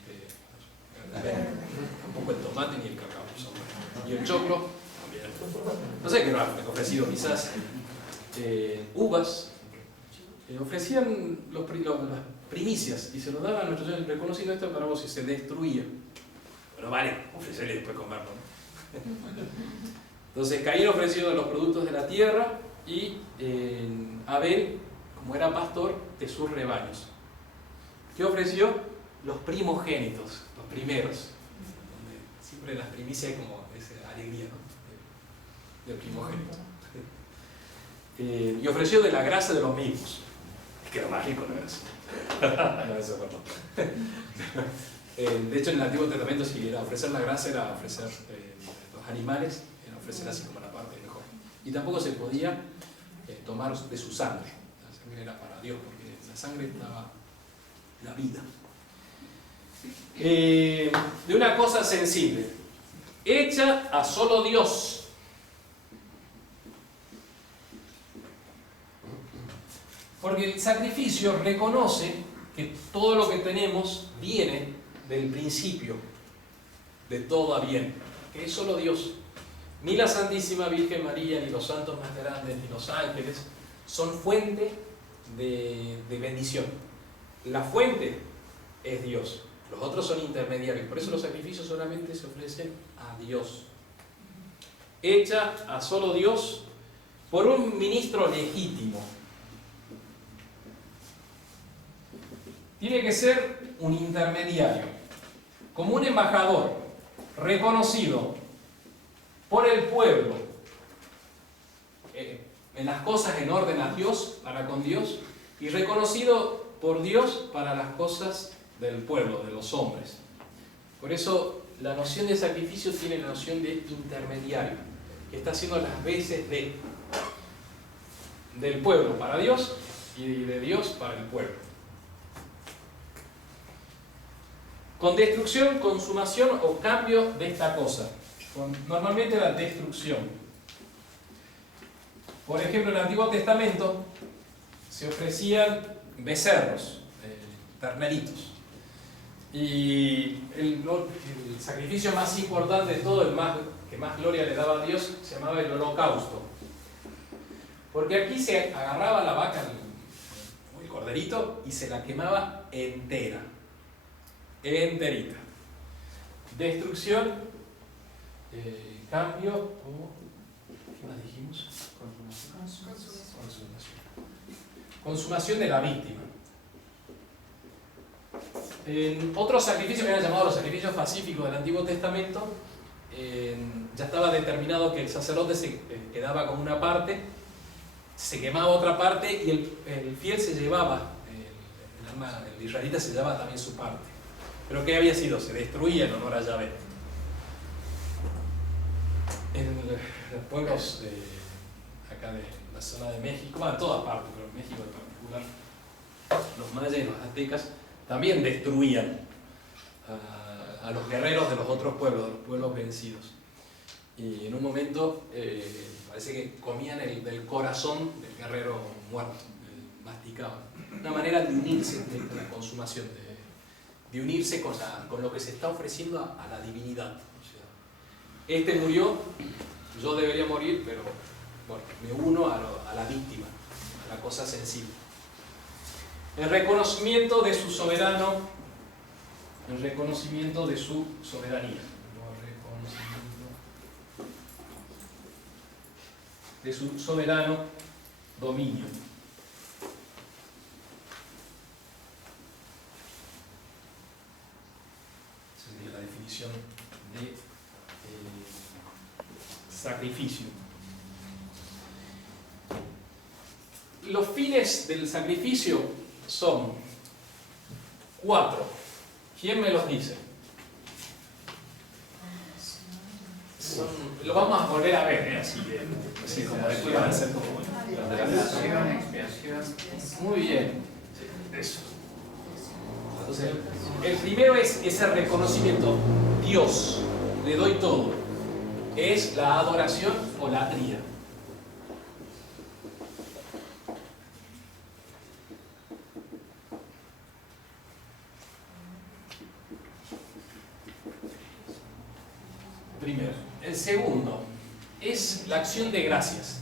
tampoco el tomate ni el cacao, y el choclo también. No sé qué no han ofrecido, quizás uvas, ofrecían las primicias y se lo daban a nuestros señores, reconociendo esto para vos, y se destruía. Bueno, vale, ofrecerle y después comerlo, ¿no? Entonces Caín ofreció de los productos de la tierra y Abel, como era pastor, de sus rebaños. ¿Qué ofreció? Los primogénitos, los primeros. Siempre las primicias hay como esa alegría, ¿no? Del primogénito. Y ofreció de la grasa de los mismos. Es que lo más rico no era. No, eso perdón. De hecho, en el Antiguo Testamento, si era ofrecer la grasa, era ofrecer los animales, era ofrecer así como la parte mejor. Y tampoco se podía tomar de su sangre. La sangre era para Dios, porque la sangre daba la vida. De una cosa sensible, hecha a solo Dios. Porque el sacrificio reconoce que todo lo que tenemos viene del principio de todo bien, que es solo Dios. Ni la Santísima Virgen María, ni los santos más grandes, ni los ángeles son fuente de bendición. La fuente es Dios. Los otros son intermediarios. Por eso los sacrificios solamente se ofrecen a Dios. Hecha a solo Dios por un ministro legítimo. Tiene que ser un intermediario, como un embajador reconocido por el pueblo en las cosas en orden a Dios, para con Dios, y reconocido por Dios para las cosas del pueblo, de los hombres. Por eso la noción de sacrificio tiene la noción de intermediario, que está haciendo las veces del pueblo para Dios y de Dios para el pueblo. Con destrucción, consumación o cambio de esta cosa. Normalmente la destrucción. Por ejemplo, en el Antiguo Testamento se ofrecían becerros, terneritos. Y el sacrificio más importante de todo, que más gloria le daba a Dios, se llamaba el holocausto. Porque aquí se agarraba la vaca, el corderito, y se la quemaba entera. Enterita. Destrucción, cambio o... ¿qué más dijimos? Consumación de la víctima. En otros sacrificios que eran llamados los sacrificios pacíficos del Antiguo Testamento, ya estaba determinado que el sacerdote se quedaba con una parte, se quemaba otra parte y el fiel se llevaba, el israelita se llevaba también su parte. ¿Pero qué había sido? Se destruía en honor a Yahvé. En los pueblos acá de la zona de México, bueno, en todas partes, pero en México en particular, los mayas y los aztecas también destruían a los guerreros de los otros pueblos, de los pueblos vencidos. Y en un momento parece que comían del corazón del guerrero muerto, masticaban. Una manera de unirse en la consumación, de unirse con lo que se está ofreciendo a la divinidad. O sea, este murió, yo debería morir, pero bueno, me uno a la víctima, a la cosa sensible. El reconocimiento de su soberano, el reconocimiento de su soberanía. El reconocimiento de su soberano dominio. Esa sería la definición de sacrificio. Los fines del sacrificio son 4. ¿Quién me los dice? Lo vamos a volver a ver, así como después van a ser como Expiación. muy bien. Eso. Entonces, el primero es ese reconocimiento. Dios, le doy todo. Es la adoración o la latría. Primero. El segundo es la acción de gracias.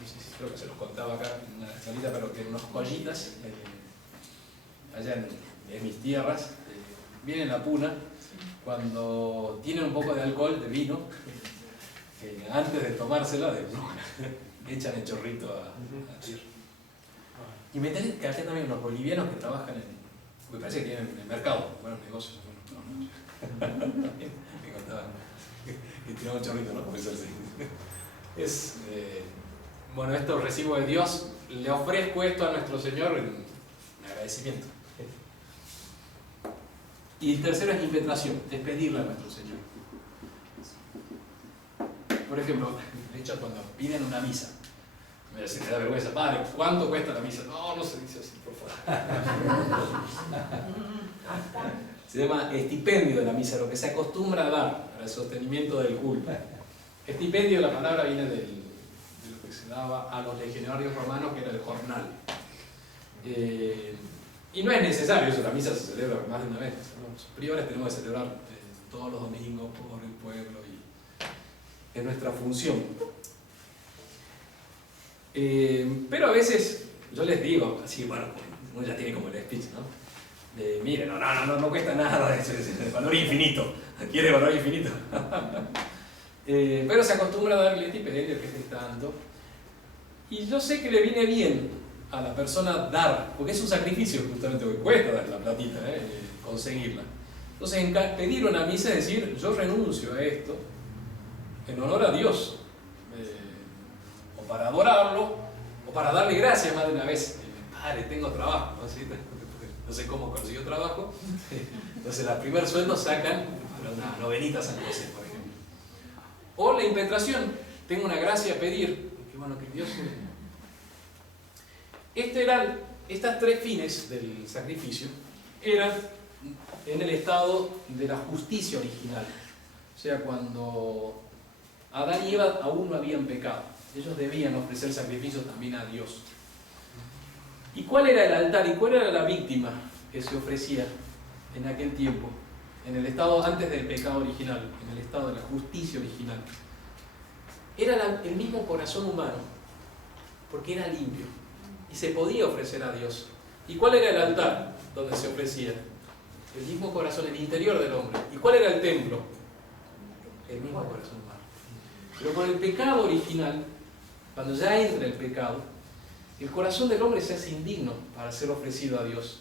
No sé si creo que se los contaba acá en una salida, pero que unos collitas allá en mis tierras vienen a Puna cuando tienen un poco de alcohol, de vino, antes de tomársela echan el chorrito a tierra. Y me enteré que acá también unos bolivianos que trabajan me parece que tienen en el mercado, buenos negocios, también me contaban que tiraban un chorrito, ¿no? Es, bueno, esto recibo de Dios, le ofrezco esto a nuestro Señor en agradecimiento. Y el tercero es impetración, es pedirle a nuestro Señor. Por ejemplo, de hecho cuando piden una misa, me da vergüenza, padre, ¿cuánto cuesta la misa? No se dice así, por favor. Se llama estipendio de la misa, lo que se acostumbra a dar para el sostenimiento del culto. Estipendio, la palabra viene de lo que se daba a los legionarios romanos, que era el jornal. Y no es necesario eso, la misa se celebra más de una vez. Los priores tenemos que celebrar todos los domingos por el pueblo y es nuestra función. Pero a veces yo les digo, así, bueno, uno ya tiene como el speech, ¿no? Miren, no cuesta nada, es valor infinito, adquiere valor infinito. Pero se acostumbra a darle estipendio, que es tanto. Y yo sé que le viene bien a la persona dar, porque es un sacrificio justamente, porque cuesta dar la platita, conseguirla. Entonces, pedir una misa es decir, yo renuncio a esto en honor a Dios, o para adorarlo, o para darle gracias más de una vez. Padre, tengo trabajo, ¿no? ¿Sí? No sé cómo consiguió trabajo. Entonces, el primer sueldo sacan para una novenita a San José, por ejemplo. O la impetración, tengo una gracia a pedir, que bueno, que Dios... Estas tres fines del sacrificio eran en el estado de la justicia original. O sea, cuando Adán y Eva aún no habían pecado, ellos debían ofrecer sacrificios también a Dios. ¿Y cuál era el altar y cuál era la víctima que se ofrecía en aquel tiempo? En el estado antes del pecado original, en el estado de la justicia original. Era el mismo corazón humano, porque era limpio y se podía ofrecer a Dios. ¿Y cuál era el altar donde se ofrecía? El mismo corazón, el interior del hombre. ¿Y cuál era el templo? El mismo corazón humano. Pero con el pecado original, cuando ya entra el pecado, el corazón del hombre se hace indigno para ser ofrecido a Dios.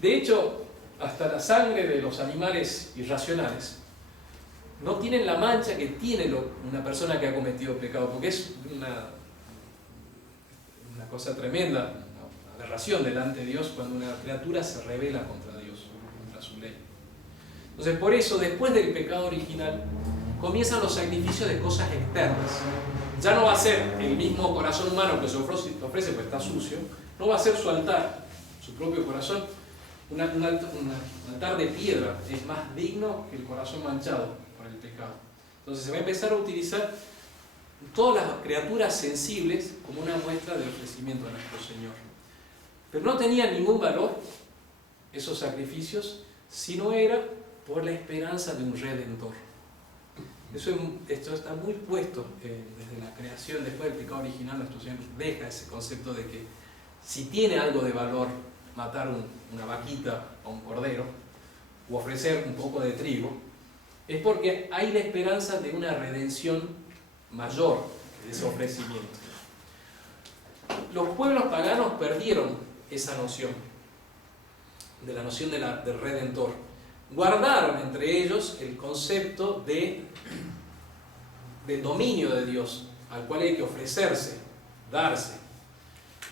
De hecho, hasta la sangre de los animales irracionales no tienen la mancha que tiene una persona que ha cometido pecado, porque es una cosa tremenda, una aberración delante de Dios cuando una criatura se rebela contra Dios, contra su ley. Entonces, por eso, después del pecado original, comienzan los sacrificios de cosas externas. Ya no va a ser el mismo corazón humano que se ofrece porque está sucio, no va a ser su altar, su propio corazón. Un altar de piedra es más digno que el corazón manchado por el pecado. Entonces se va a empezar a utilizar todas las criaturas sensibles como una muestra del ofrecimiento a nuestro Señor. Pero no tenían ningún valor esos sacrificios si no era por la esperanza de un Redentor. Esto está muy puesto desde la creación, después del pecado original. Nuestro Señor deja ese concepto de que si tiene algo de valor matar una vaquita o un cordero o ofrecer un poco de trigo, es porque hay la esperanza de una redención mayor de ese ofrecimiento. Los pueblos paganos perdieron esa noción, de la noción del Redentor. Guardaron entre ellos el concepto del dominio de Dios, al cual hay que ofrecerse, darse,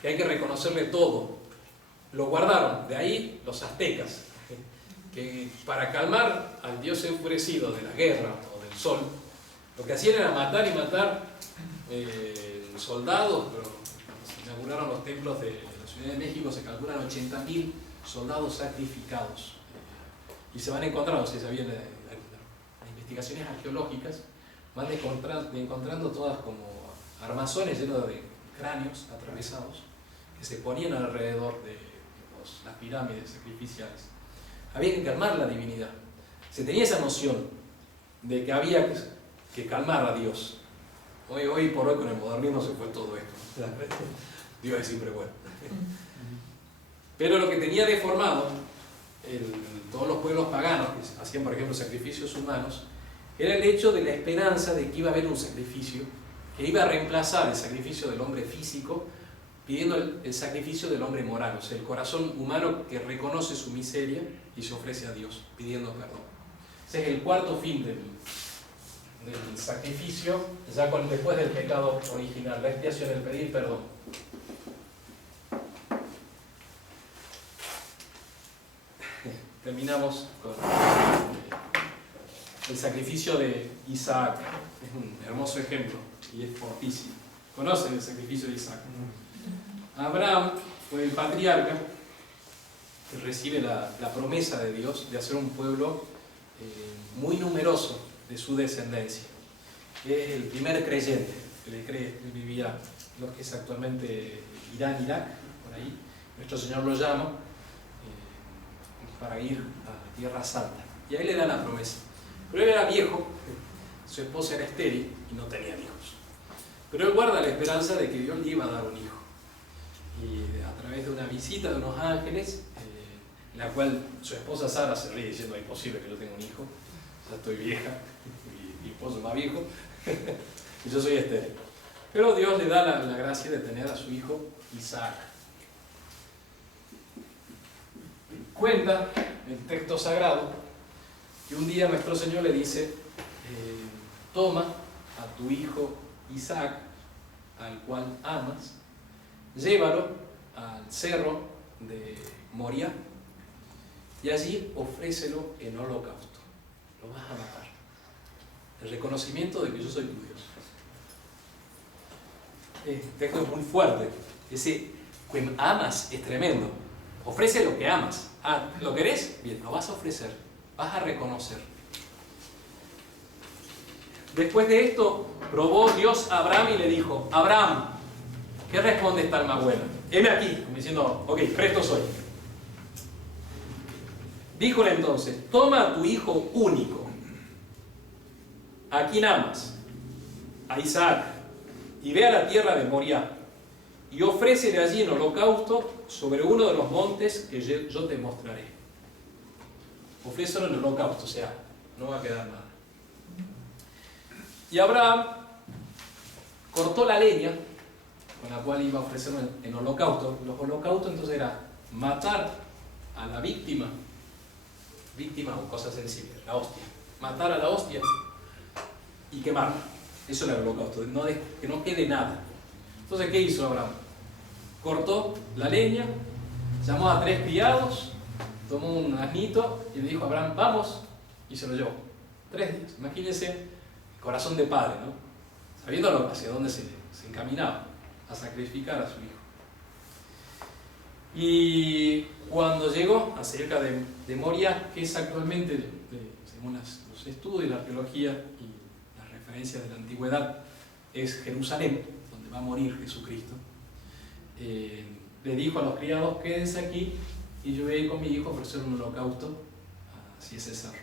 que hay que reconocerle todo. Lo guardaron, de ahí los aztecas, que para calmar al dios enfurecido de la guerra o del sol, lo que hacían era matar y matar soldados. Pero se inauguraron los templos de la Ciudad de México, se calculan 80.000 soldados sacrificados. Y se van encontrando, si sabían, las investigaciones arqueológicas, van encontrando todas como armazones llenos de cráneos atravesados que se ponían alrededor de las pirámides sacrificiales. Había que calmar la divinidad. Se tenía esa noción de que había que calmar a Dios. Hoy por hoy con el modernismo se fue todo esto. Dios es siempre bueno. Pero lo que tenía deformado todos los pueblos paganos que hacían, por ejemplo, sacrificios humanos, era el hecho de la esperanza de que iba a haber un sacrificio que iba a reemplazar el sacrificio del hombre físico, pidiendo el sacrificio del hombre moral, o sea, el corazón humano que reconoce su miseria y se ofrece a Dios, pidiendo perdón. Ese es el cuarto fin del sacrificio, ya después del pecado original, la expiación, el pedir perdón. Terminamos con el sacrificio de Isaac. Es un hermoso ejemplo y es fortísimo. ¿Conocen el sacrificio de Isaac? Abraham fue el patriarca y recibe la promesa de Dios de hacer un pueblo muy numeroso de su descendencia. Es el primer creyente que le cree, él vivía lo que es actualmente Irán, Irak, por ahí. Nuestro Señor lo llama para ir a Tierra Santa. Y ahí le da la promesa. Pero él era viejo, su esposa era estéril y no tenía hijos. Pero él guarda la esperanza de que Dios le iba a dar un hijo. Y a través de una visita de unos ángeles, en la cual su esposa Sara se ríe diciendo: es imposible que yo tenga un hijo, ya estoy vieja, y mi esposo es más viejo, y yo soy estéril. Pero Dios le da la gracia de tener a su hijo Isaac. Cuenta el texto sagrado que un día nuestro Señor le dice: toma a tu hijo Isaac, al cual amas, llévalo al cerro de Moriah y allí ofrécelo en holocausto. Lo vas a matar. El reconocimiento de que yo soy tu Dios. Este texto es muy fuerte. Ese que amas es tremendo. Ofrece lo que amas. Ah, ¿lo querés? Bien, lo vas a ofrecer. Vas a reconocer. Después de esto, probó Dios a Abraham y le dijo: Abraham, ¿qué responde esta alma buena? Heme aquí, como diciendo: ok, presto soy. Díjole entonces: toma a tu hijo único, a quien amas, a Isaac, y ve a la tierra de Moriah, y ofrécele allí en holocausto sobre uno de los montes que yo te mostraré. Ofrécelo en holocausto, o sea, no va a quedar nada. Y Abraham cortó la leña con la cual iba a ofrecerlo en holocausto. Los holocaustos entonces era matar a la víctima o cosa sensible, la hostia. Matar a la hostia y quemarla. Eso era el holocausto, que no quede nada. Entonces, ¿qué hizo Abraham? Cortó la leña, llamó a 3 criados, tomó un asnito y le dijo a Abraham: vamos, y se lo llevó. 3 días. Imagínense el corazón de padre, ¿no? Sabiendo hacia dónde se encaminaba, a sacrificar a su hijo. Y cuando llegó a cerca de Moriah, que es actualmente, según los estudios, la arqueología y las referencias de la antigüedad, es Jerusalén, donde va a morir Jesucristo, le dijo a los criados: quédense aquí y yo voy a ir con mi hijo a ofrecer un holocausto hacia ese cerro.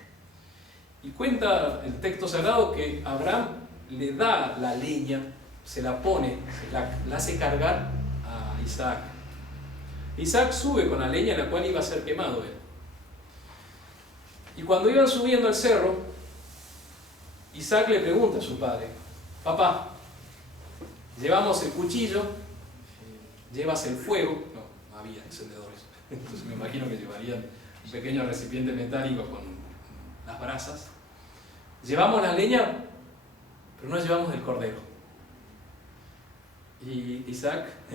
Y cuenta el texto sagrado que Abraham le da la leña, se la pone, la hace cargar a Isaac. Isaac sube con la leña en la cual iba a ser quemado él. Y cuando iban subiendo al cerro, Isaac le pregunta a su padre: papá, llevamos el cuchillo, llevas el fuego. No había encendedores, entonces me imagino que llevarían un pequeño recipiente metálico con las brasas. Llevamos la leña, pero no llevamos el cordero. Y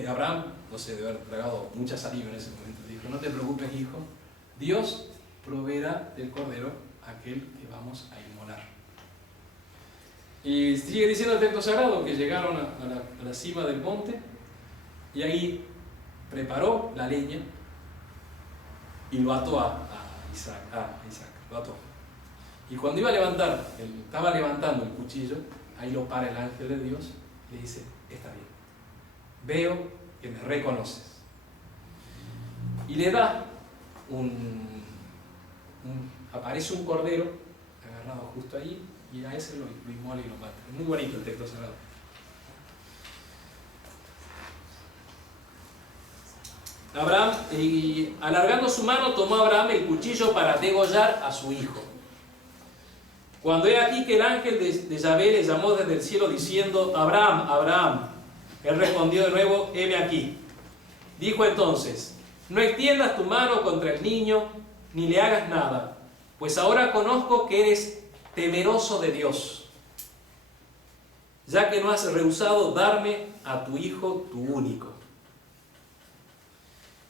Abraham, no sé, debe haber tragado mucha saliva en ese momento, dijo: no te preocupes, hijo, Dios proveerá del cordero aquel que vamos a inmolar. Y sigue diciendo el texto sagrado que llegaron a la cima del monte y ahí preparó la leña y lo ató a Isaac, lo ató. Y cuando estaba levantando el cuchillo, ahí lo para el ángel de Dios y le dice: está bien, veo que me reconoces. Y le da aparece un cordero agarrado justo ahí y a ese lo inmola y lo mata. Es muy bonito el texto sagrado. Abraham, y alargando su mano, tomó a Abraham el cuchillo para degollar a su hijo. Cuando he aquí que el ángel de Yahvé le llamó desde el cielo diciendo: Abraham, Abraham. Él respondió de nuevo: heme aquí. Dijo entonces: no extiendas tu mano contra el niño, ni le hagas nada, pues ahora conozco que eres temeroso de Dios, ya que no has rehusado darme a tu hijo, tu único.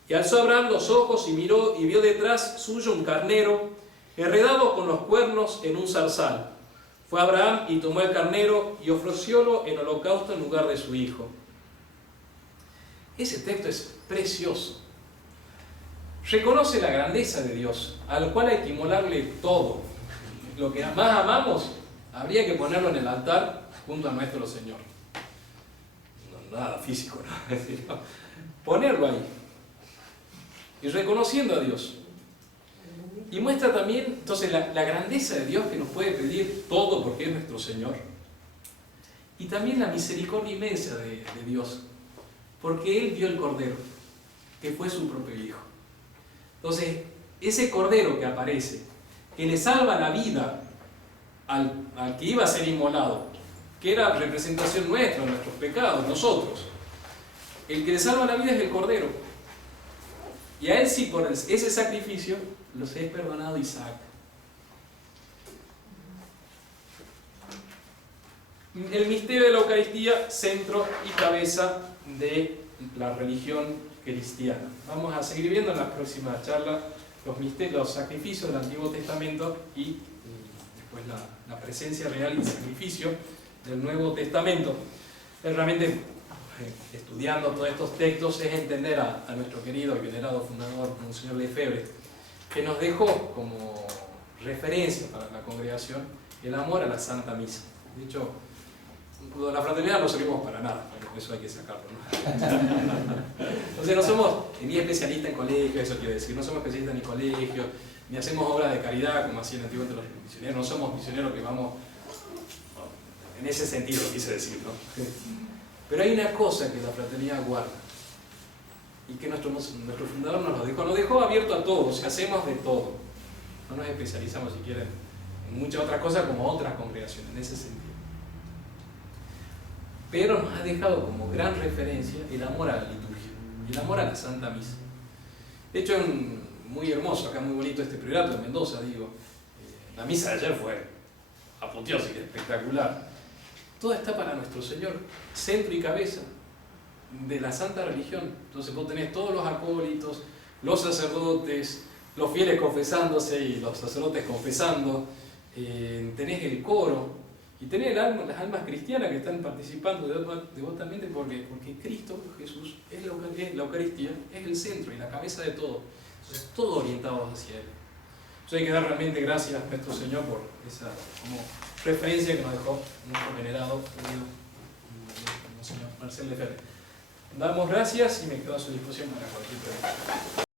Y alzó Abraham los ojos y miró y vio detrás suyo un carnero, enredado con los cuernos en un zarzal. Fue Abraham y tomó el carnero y ofreciólo en holocausto en lugar de su hijo. Ese texto es precioso. reconoce la grandeza de Dios, al cual hay que inmolarle todo. Lo que más amamos, habría que ponerlo en el altar junto a nuestro Señor. No, nada físico, ¿no? Sino ponerlo ahí. Y reconociendo a Dios. Y muestra también, entonces, la grandeza de Dios que nos puede pedir todo porque es nuestro Señor. Y también la misericordia inmensa de Dios. Porque Él vio el Cordero, que fue su propio Hijo. Entonces, ese Cordero que aparece, que le salva la vida al que iba a ser inmolado, que era representación nuestra, nuestros pecados, nosotros. El que le salva la vida es el Cordero. Y a Él sí, por ese sacrificio, los es perdonado Isaac. El misterio de la Eucaristía, centro y cabeza de la religión cristiana. Vamos a seguir viendo en la próxima charla los sacrificios del Antiguo Testamento y después la presencia real y sacrificio del Nuevo Testamento. Realmente, estudiando todos estos textos, es entender a nuestro querido y venerado fundador, Monseñor Lefebvre, que nos dejó como referencia para la congregación el amor a la Santa Misa. De hecho, la fraternidad no servimos para nada, por eso hay que sacarlo, ¿no? Entonces no somos ni especialistas en colegios, eso quiere decir, no somos especialistas ni colegios, ni hacemos obras de caridad como hacían antiguamente los misioneros, no somos misioneros que vamos, en ese sentido quise decir, ¿no? Pero hay una cosa que la fraternidad guarda, y que nuestro fundador nos dejó abierto a todo, o sea, hacemos de todo, no nos especializamos si quieren en muchas otras cosas como otras congregaciones, en ese sentido. Pero nos ha dejado como gran referencia el amor a la liturgia, el amor a la Santa Misa. De hecho, muy hermoso, acá muy bonito este priorato de Mendoza, digo, la misa de ayer fue apoteósica, espectacular. Todo está para nuestro Señor, centro y cabeza de la Santa Religión. Entonces vos tenés todos los acólitos, los sacerdotes, los fieles confesándose y los sacerdotes confesando, tenés el coro, y tenés las almas cristianas que están participando devotamente porque Cristo, Jesús, es la Eucaristía, es el centro y la cabeza de todo. Entonces, todo orientado hacia Él. Entonces hay que dar realmente gracias a nuestro Señor por esa como referencia que nos dejó nuestro venerado Monseñor Marcel Lefebvre. Damos gracias y me quedo a su disposición para cualquier pregunta.